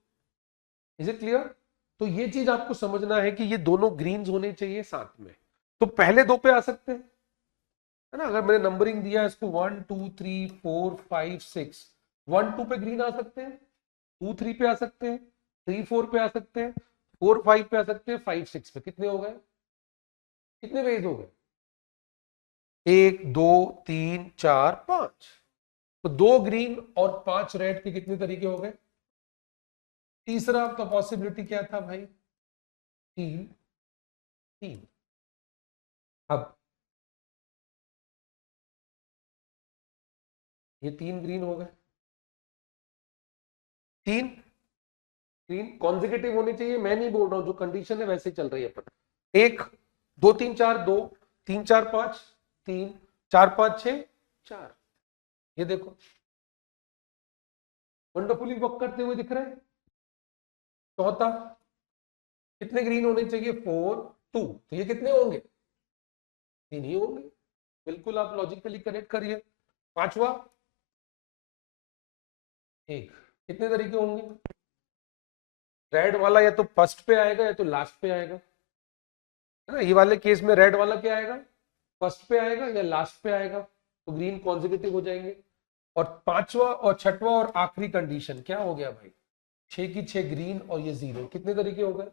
Is it clear? तो ये चीज आपको समझना है कि ये दोनों ग्रीन्स होने चाहिए साथ में। तो पहले दो पे आ सकते हैं, है ना? अगर मैंने नंबरिंग दिया इसको 1 2 3 4 5 6, 1 2 पे ग्रीन आ सकते हैं, 2 3 पे आ सकते हैं, 3 4 पे आ सकते हैं, 4 5 पे आ सकते हैं, 5 6 पे। कितने हो गए? कितने वेज हो गए? 1 2 3 4 5। तो 2 ग्रीन और 5 रेड के कितने तरीके हो गए? तीसरा तो पॉसिबिलिटी क्या था भाई? 3 3। अब ये 3 ग्रीन हो गए, 3 ग्रीन कॉन्जिक्यूटिव होने चाहिए। मैं नहीं बोल रहा हूं, जो कंडीशन है वैसे ही चल रही है अपन। 1 2 3 4 2 3 4 5 3 4 5 6 4। ये देखो वंडरफुली वर्क करते हुए दिख रहा है। चौथा कितने ग्रीन होने चाहिए? 4 2। तो ये कितने होंगे? 3 ही होंगे। बिल्कुल आप लॉजिकली कनेक्ट करिए। पांचवा 1। कितने तरीके होंगे? रेड वाला या तो फर्स्ट पे आएगा या तो लास्ट पे आएगा, है ना? ये वाले केस में रेड वाला क्या आएगा? फर्स्ट पे आएगा या लास्ट पे आएगा। तो ग्रीन कॉन्जिक्यूटिव हो जाएंगे। और पांचवा और छठवा और आखिरी कंडीशन क्या हो गया भाई? 6 की 6 ग्रीन और ये 0। कितने तरीके हो गए?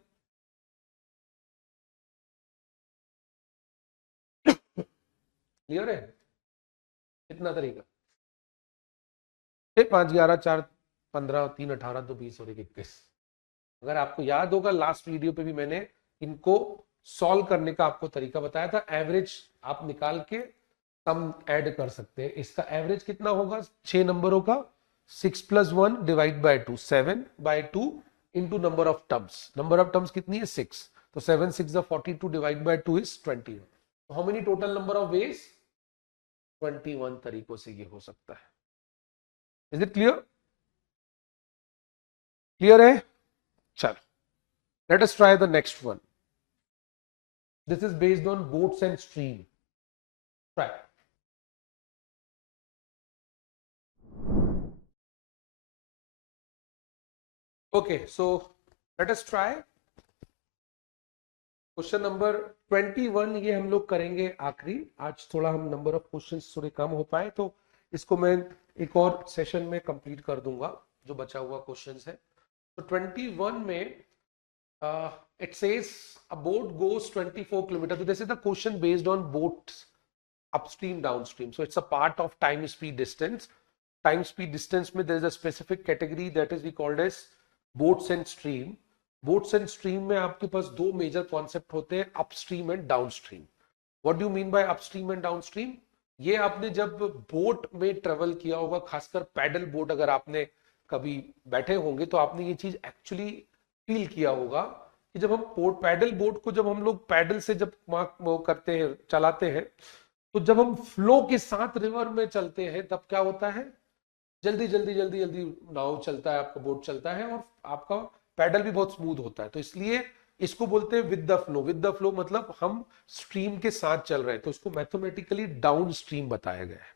क्लियर है? कितना तरीका? 5 11 4 15 3 18 2 20 और 1 21। अगर आपको याद होगा लास्ट वीडियो पे भी मैंने इनको सॉल्व करने का आपको तरीका बताया था। एवरेज आप निकाल के सम ऐड कर सकते हैं। इसका एवरेज कितना होगा 6 नंबरों का? 6 + 1 divide by 2, 7/2 into number of terms. Number of terms कितनी है? 6। तो 7 6 42 divide by 2 is 21। How many total number of ways? 21 तरीकों से ये हो सकता है। Is it clear? क्लियर है? चलो, let us try the next one. This is based on boats and stream. Try. Okay, so let us try. Question number 21 ये हम लोग करेंगे आखिरी। आज थोड़ा हम नंबर ऑफ क्वेश्चंस थोड़े कम हो पाए, तो इसको मैं एक और सेशन में कंप्लीट कर दूंगा जो बचा हुआ क्वेश्चंस है। तो 21 में it says a boat goes 24 kilometers. So this is the question based on boats upstream, downstream. So it's a part of time, speed, distance. Time, speed, distance में there is a specific category that is we called as boats and stream. Boats and stream में आपके पास दो major concept होते हैं, upstream and downstream. What do you mean by upstream and downstream? ये आपने जब boat में ट्रेवल किया होगा, खासकर पैडल बोट अगर आपने कभी बैठे होंगे तो आपने ये चीज एक्चुअली फील किया होगा कि जब हम पैडल बोट को जब हम लोग पैडल से जब वो करते हैं, चलाते हैं, तो जब हम फ्लो के साथ रिवर में चलते हैं तब क्या होता है? जल्दी जल्दी जल्दी जल्दी नाव चलता है, आपका बोट चलता है और आपका पैडल भी बहुत स्मूथ होता है। तो इसलिए इसको बोलते हैं with the flow. With the flow मतलब हम स्ट्रीम के साथ चल रहे हैं, तो इसको मैथमेटिकली डाउन स्ट्रीम बताया गया है।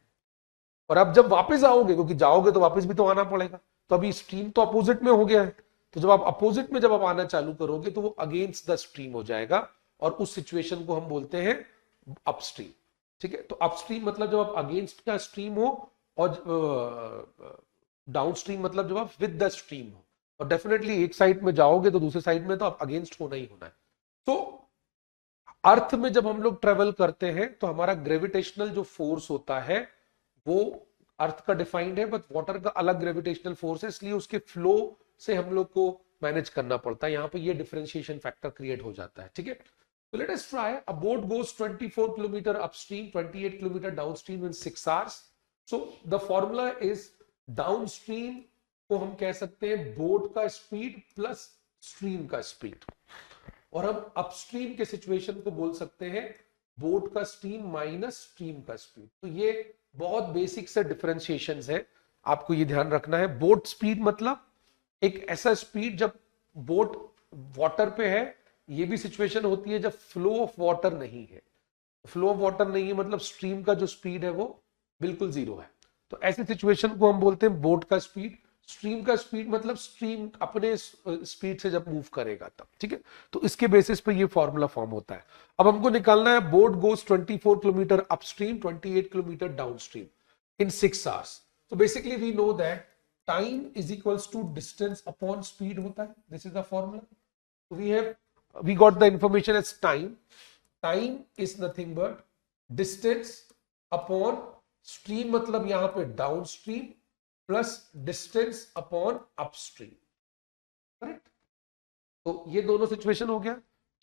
और अब जब वापस आओगे, क्योंकि जाओगे तो वापस भी तो आना पड़ेगा, तो अभी स्ट्रीम तो अपोजिट में हो गया है, तो जब आप अपोजिट में जब आप आना चालू करोगे तो वो अगेंस्ट द स्ट्रीम हो जाएगा और उस सिचुएशन को हम बोलते हैं अपस्ट्रीम। ठीक है? तो अपस्ट्रीम मतलब जब आप अगेंस्ट का स्ट्रीम हो, और डाउनस्ट्रीम मतलब जब आप विद द स्ट्रीम हो। और डेफिनेटली एक साइड में जाओगे तो दूसरे साइड में तो आप अगेंस्ट होना ही होना है। तो अर्थ में जब हम लोग ट्रेवल करते हैं तो हमारा ग्रेविटेशनल जो फोर्स होता है वो अर्थ का डिफाइंड है, बट वाटर का अलग ग्रेविटेशनल फोर्स है, इसलिए उसके फ्लो से हम लोग को मैनेज करना पड़ता है। यहाँ पे ये डिफरेंशिएशन फैक्टर क्रिएट हो जाता है। ठीक है? So let us try. A boat goes 24 kilometer upstream, 28 kilometer downstream in 6 hours. So the formula is downstream को हम कह सकते हैं बोट का स्पीड प्लस स्ट्रीम का स्पीड, और हम अपस्ट्रीम के सिचुएशन को बोल सकते हैं बोट का स्ट्रीम माइनस स्ट्रीम का स्पीड। तो ये बहुत बेसिक से डिफरेंशिएशन है, आपको ये ध्यान रखना है। बोट स्पीड मतलब एक ऐसा स्पीड जब बोट वाटर पे है ये भी सिचुएशन होती है जब फ्लो ऑफ वाटर नहीं है। फ्लो ऑफ वाटर नहीं है मतलब स्ट्रीम का जो स्पीड है वो बिल्कुल जीरो है। तो ऐसी सिचुएशन को हम बोलते हैं बोट का स्पीड। स्ट्रीम का स्पीड मतलब स्ट्रीम अपने स्पीड से जब मूव करेगा तब, ठीक है। तो इसके बेसिस पे ये फॉर्मूला फॉर्म होता है। अब हमको निकालना है boat goes 24 kilometre upstream, 28 kilometre downstream in 6 hours. So basically we know that time is equals to distance upon speed होता है. This is the formula. So we got the information as time. Time is nothing but distance upon stream मतलब यहाँ पे downstream plus distance upon upstream. Correct? तो ये दोनों situation हो गया।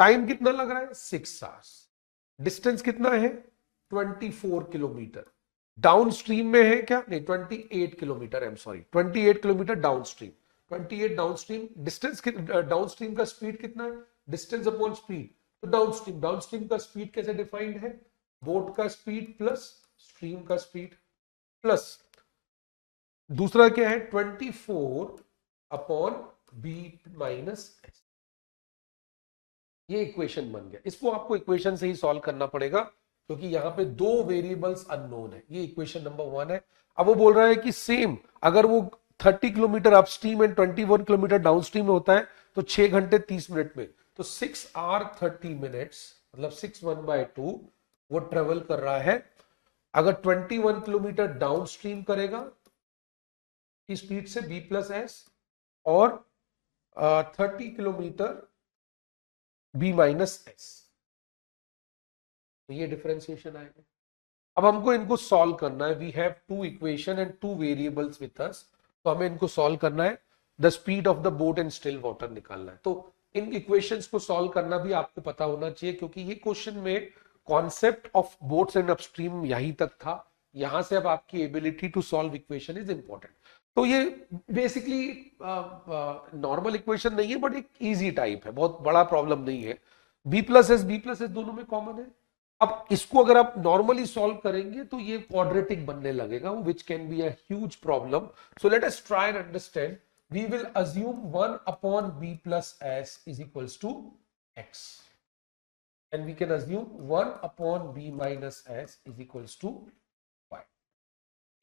टाइम कितना लग रहा है 6 hours. डिस्टेंस कितना है 24 किलोमीटर। डाउन स्ट्रीम में है क्या, नहीं 28 kilometre, I am sorry 28 kilometre down stream. 28 down stream. Distance down stream का स्पीड कितना है, डिस्टेंस अपॉन स्पीड। तो डाउन स्ट्रीम का स्पीड कैसे डिफाइंड है, बोट का स्पीड प्लस स्ट्रीम का स्पीड प्लस दूसरा क्या है 24 अपॉन बी माइनस एस। ये इक्वेशन बन गया। इसको आपको इक्वेशन से ही सॉल्व करना पड़ेगा क्योंकि यहाँ पे दो वेरिएबल्स अननोन है। ये इक्वेशन नंबर 1 है। अब वो बोल रहा है कि सेम अगर वो 30 kilometre upstream and 21 kilometre downstream में होता है तो 6 घंटे 30 मिनट में, तो 6 hour 30 minutes मतलब 6/1/2 वो ट्रेवल कर रहा है। अगर 21 किलोमीटर डाउनस्ट्रीम करेगा की स्पीड से बी प्लस एस और 30 किलोमीटर बी माइनस एस, तो ये डिफरेंशिएशन आएगा। अब हमको इनको सॉल्व करना है। We have two equation and two variables with us, तो हमें इनको सॉल्व करना है। The speed of the boat and still water निकालना है। तो इन इक्वेशंस को सॉल्व करना भी आपको पता होना चाहिए क्योंकि ये क्वेश्चन में concept of boats and upstream यहीं तक था। यहां से अब आपकी ability to solve equation is important. तो ये बेसिकली नॉर्मल इक्वेशन नहीं है बट एक इजी टाइप है, बहुत बड़ा प्रॉब्लम नहीं है। बी प्लस एस दोनों में कॉमन है। अब इसको अगर आप नॉर्मली सॉल्व करेंगे तो ये क्वाड्रेटिक बनने लगेगा, which can be a huge problem. So let us try and understand. We will assume 1 upon b plus s is equals to x and we can assume 1 upon b minus s is equals to y.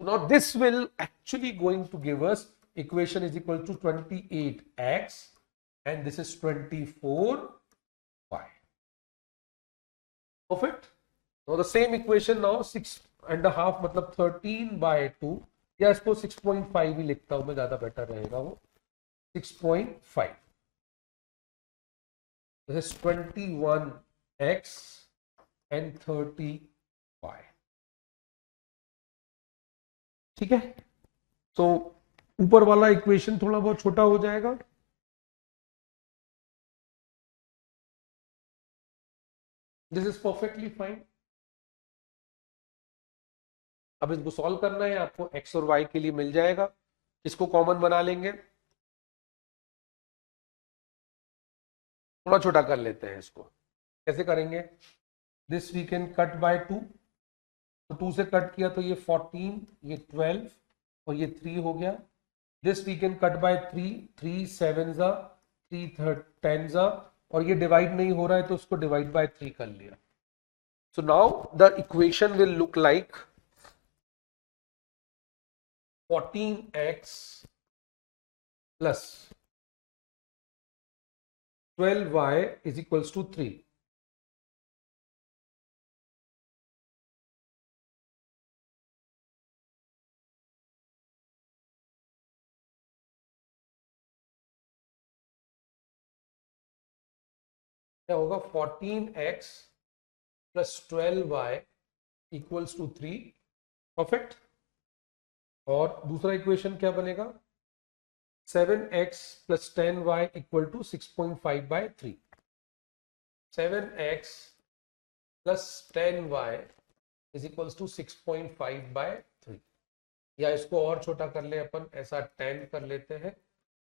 Now this will actually going to give us equation is equal to 28x and this is 24y. Perfect. Now the same equation now 6.5 मतलब 13/2 या इसको 6.5 ही लिखता हूं मैं, ज्यादा better रहेगा वो 6.5. This is 21x and 30y. ठीक है। तो ऊपर वाला इक्वेशन थोड़ा बहुत छोटा हो जाएगा। This is perfectly fine. अब इसको सॉल्व करना है आपको, x और y के लिए मिल जाएगा। इसको कॉमन बना लेंगे, थोड़ा छोटा कर लेते हैं इसको। कैसे करेंगे, this we can cut by 2, तो 2 से कट किया तो ये 14, ये 12 और ये 3 हो गया। This we can cut by 3, 3 7 जा 3 10 जा, और ये डिवाइड नहीं हो रहा है तो उसको डिवाइड बाय 3 कर लिया। So now the equation will look like 14x plus 12y is equals to 3. क्या होगा 14x plus 12y equals to 3. Perfect. और दूसरा इक्वेशन क्या बनेगा 7x plus 10y equal to 6.5/3. 7x plus 10y is equals to 6.5/3. या इसको और छोटा कर ले अपन, ऐसा 10 कर लेते हैं,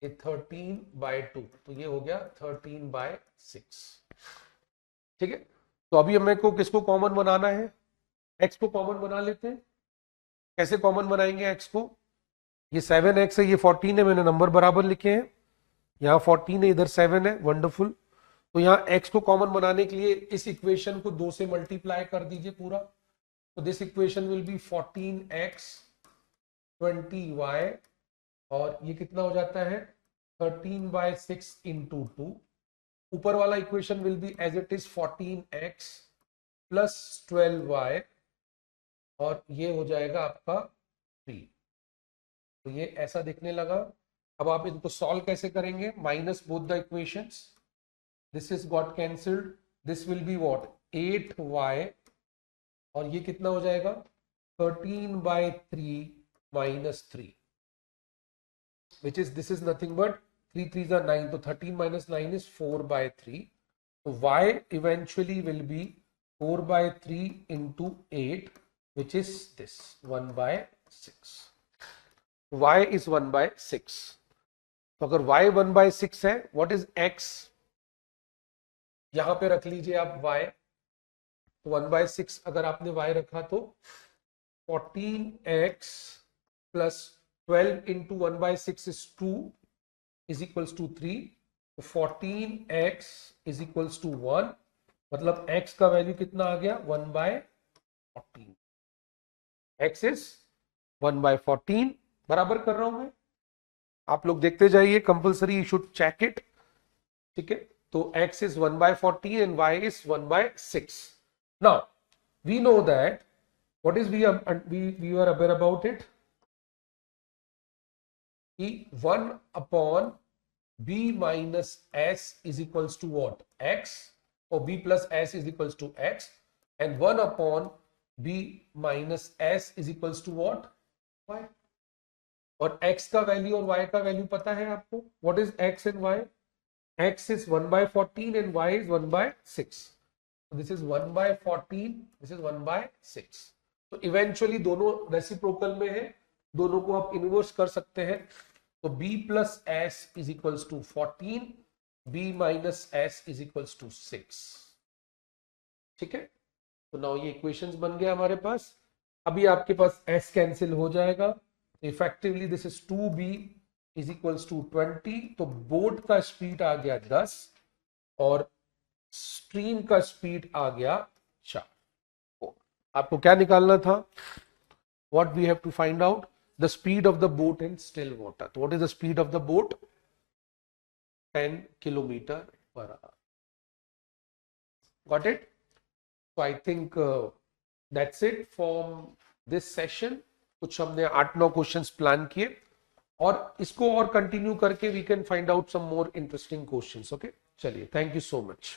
ये 13/2, तो ये हो गया 13/6। ठीक है। तो अभी हमें को किसको कॉमन बनाना है, x को कॉमन बना लेते हैं। कैसे कॉमन बनाएंगे x को, ये 7x है, ये 14 है, मैंने नंबर बराबर लिखे हैं, यहाँ 14 है, इधर 7 है, वंडरफुल। तो यहाँ x को कॉमन बनाने के लिए इस इक्वेशन को 2 से मल्टीप्लाई कर दीजिए पूरा। तो this equation will B 14x 20y और ये कितना हो जाता है 13/6 इंटू 2। ऊपर वाला equation will be as it is 14x plus 12y और ये हो जाएगा आपका 3। तो ये ऐसा दिखने लगा। अब आप इनको सॉल्व कैसे करेंगे, minus both the equations, this is got cancelled, this will be what 8y और ये कितना हो जाएगा 13/3 minus 3 which is this is nothing but 3 3s are 9, so 13 minus 9 is 4/3. So y eventually will be 4/3 into 8, which is this 1/6. y is 1/6. तो अगर y 1/6 है, what is x? यहां पे रख लीजिए आप y, तो 1/6 अगर आपने y रखा तो 14x plus 12 into 1/6 is 2 is equals to 3. तो 14x is equals to 1, मतलब x का वैल्यू कितना आ गया 1/14. x is 1/14 बराबर कर रहा हूं मैं, आप लोग देखते जाइए, compulsory you should check it, ठीक है। तो x is 1/14 and y is 1/6. Now we know that what is we are aware about it, 1 upon b minus s is equals to what x, or b plus s is equals to x, and 1 upon b minus s is equals to what y. और x का value और y का value पता है आपको, what is x and y? x is 1/14 and y is 1/6. so this is 1/14, this is 1/6. तो eventually दोनों reciprocal में है, दोनों को आप इनवर्स कर सकते हैं। तो b plus s is equals to 14, b minus s is equals to 6, ठीक है। तो नाउ ये इक्वेशंस बन गया हमारे पास। अभी आपके पास s कैंसिल हो जाएगा, effectively this is 2b is equals to 20। तो बोट का स्पीड आ गया 10 और स्ट्रीम का स्पीड आ गया 4। आपको क्या निकालना था, what we have to find out the speed of the boat in still water. So what is the speed of the boat? 10 km/h. Got it? So I think that's it from this session. कुछ हमने 8-9 questions plan किए और इसको और continue करके we can find out some more interesting questions. Okay? चलिए, thank you so much.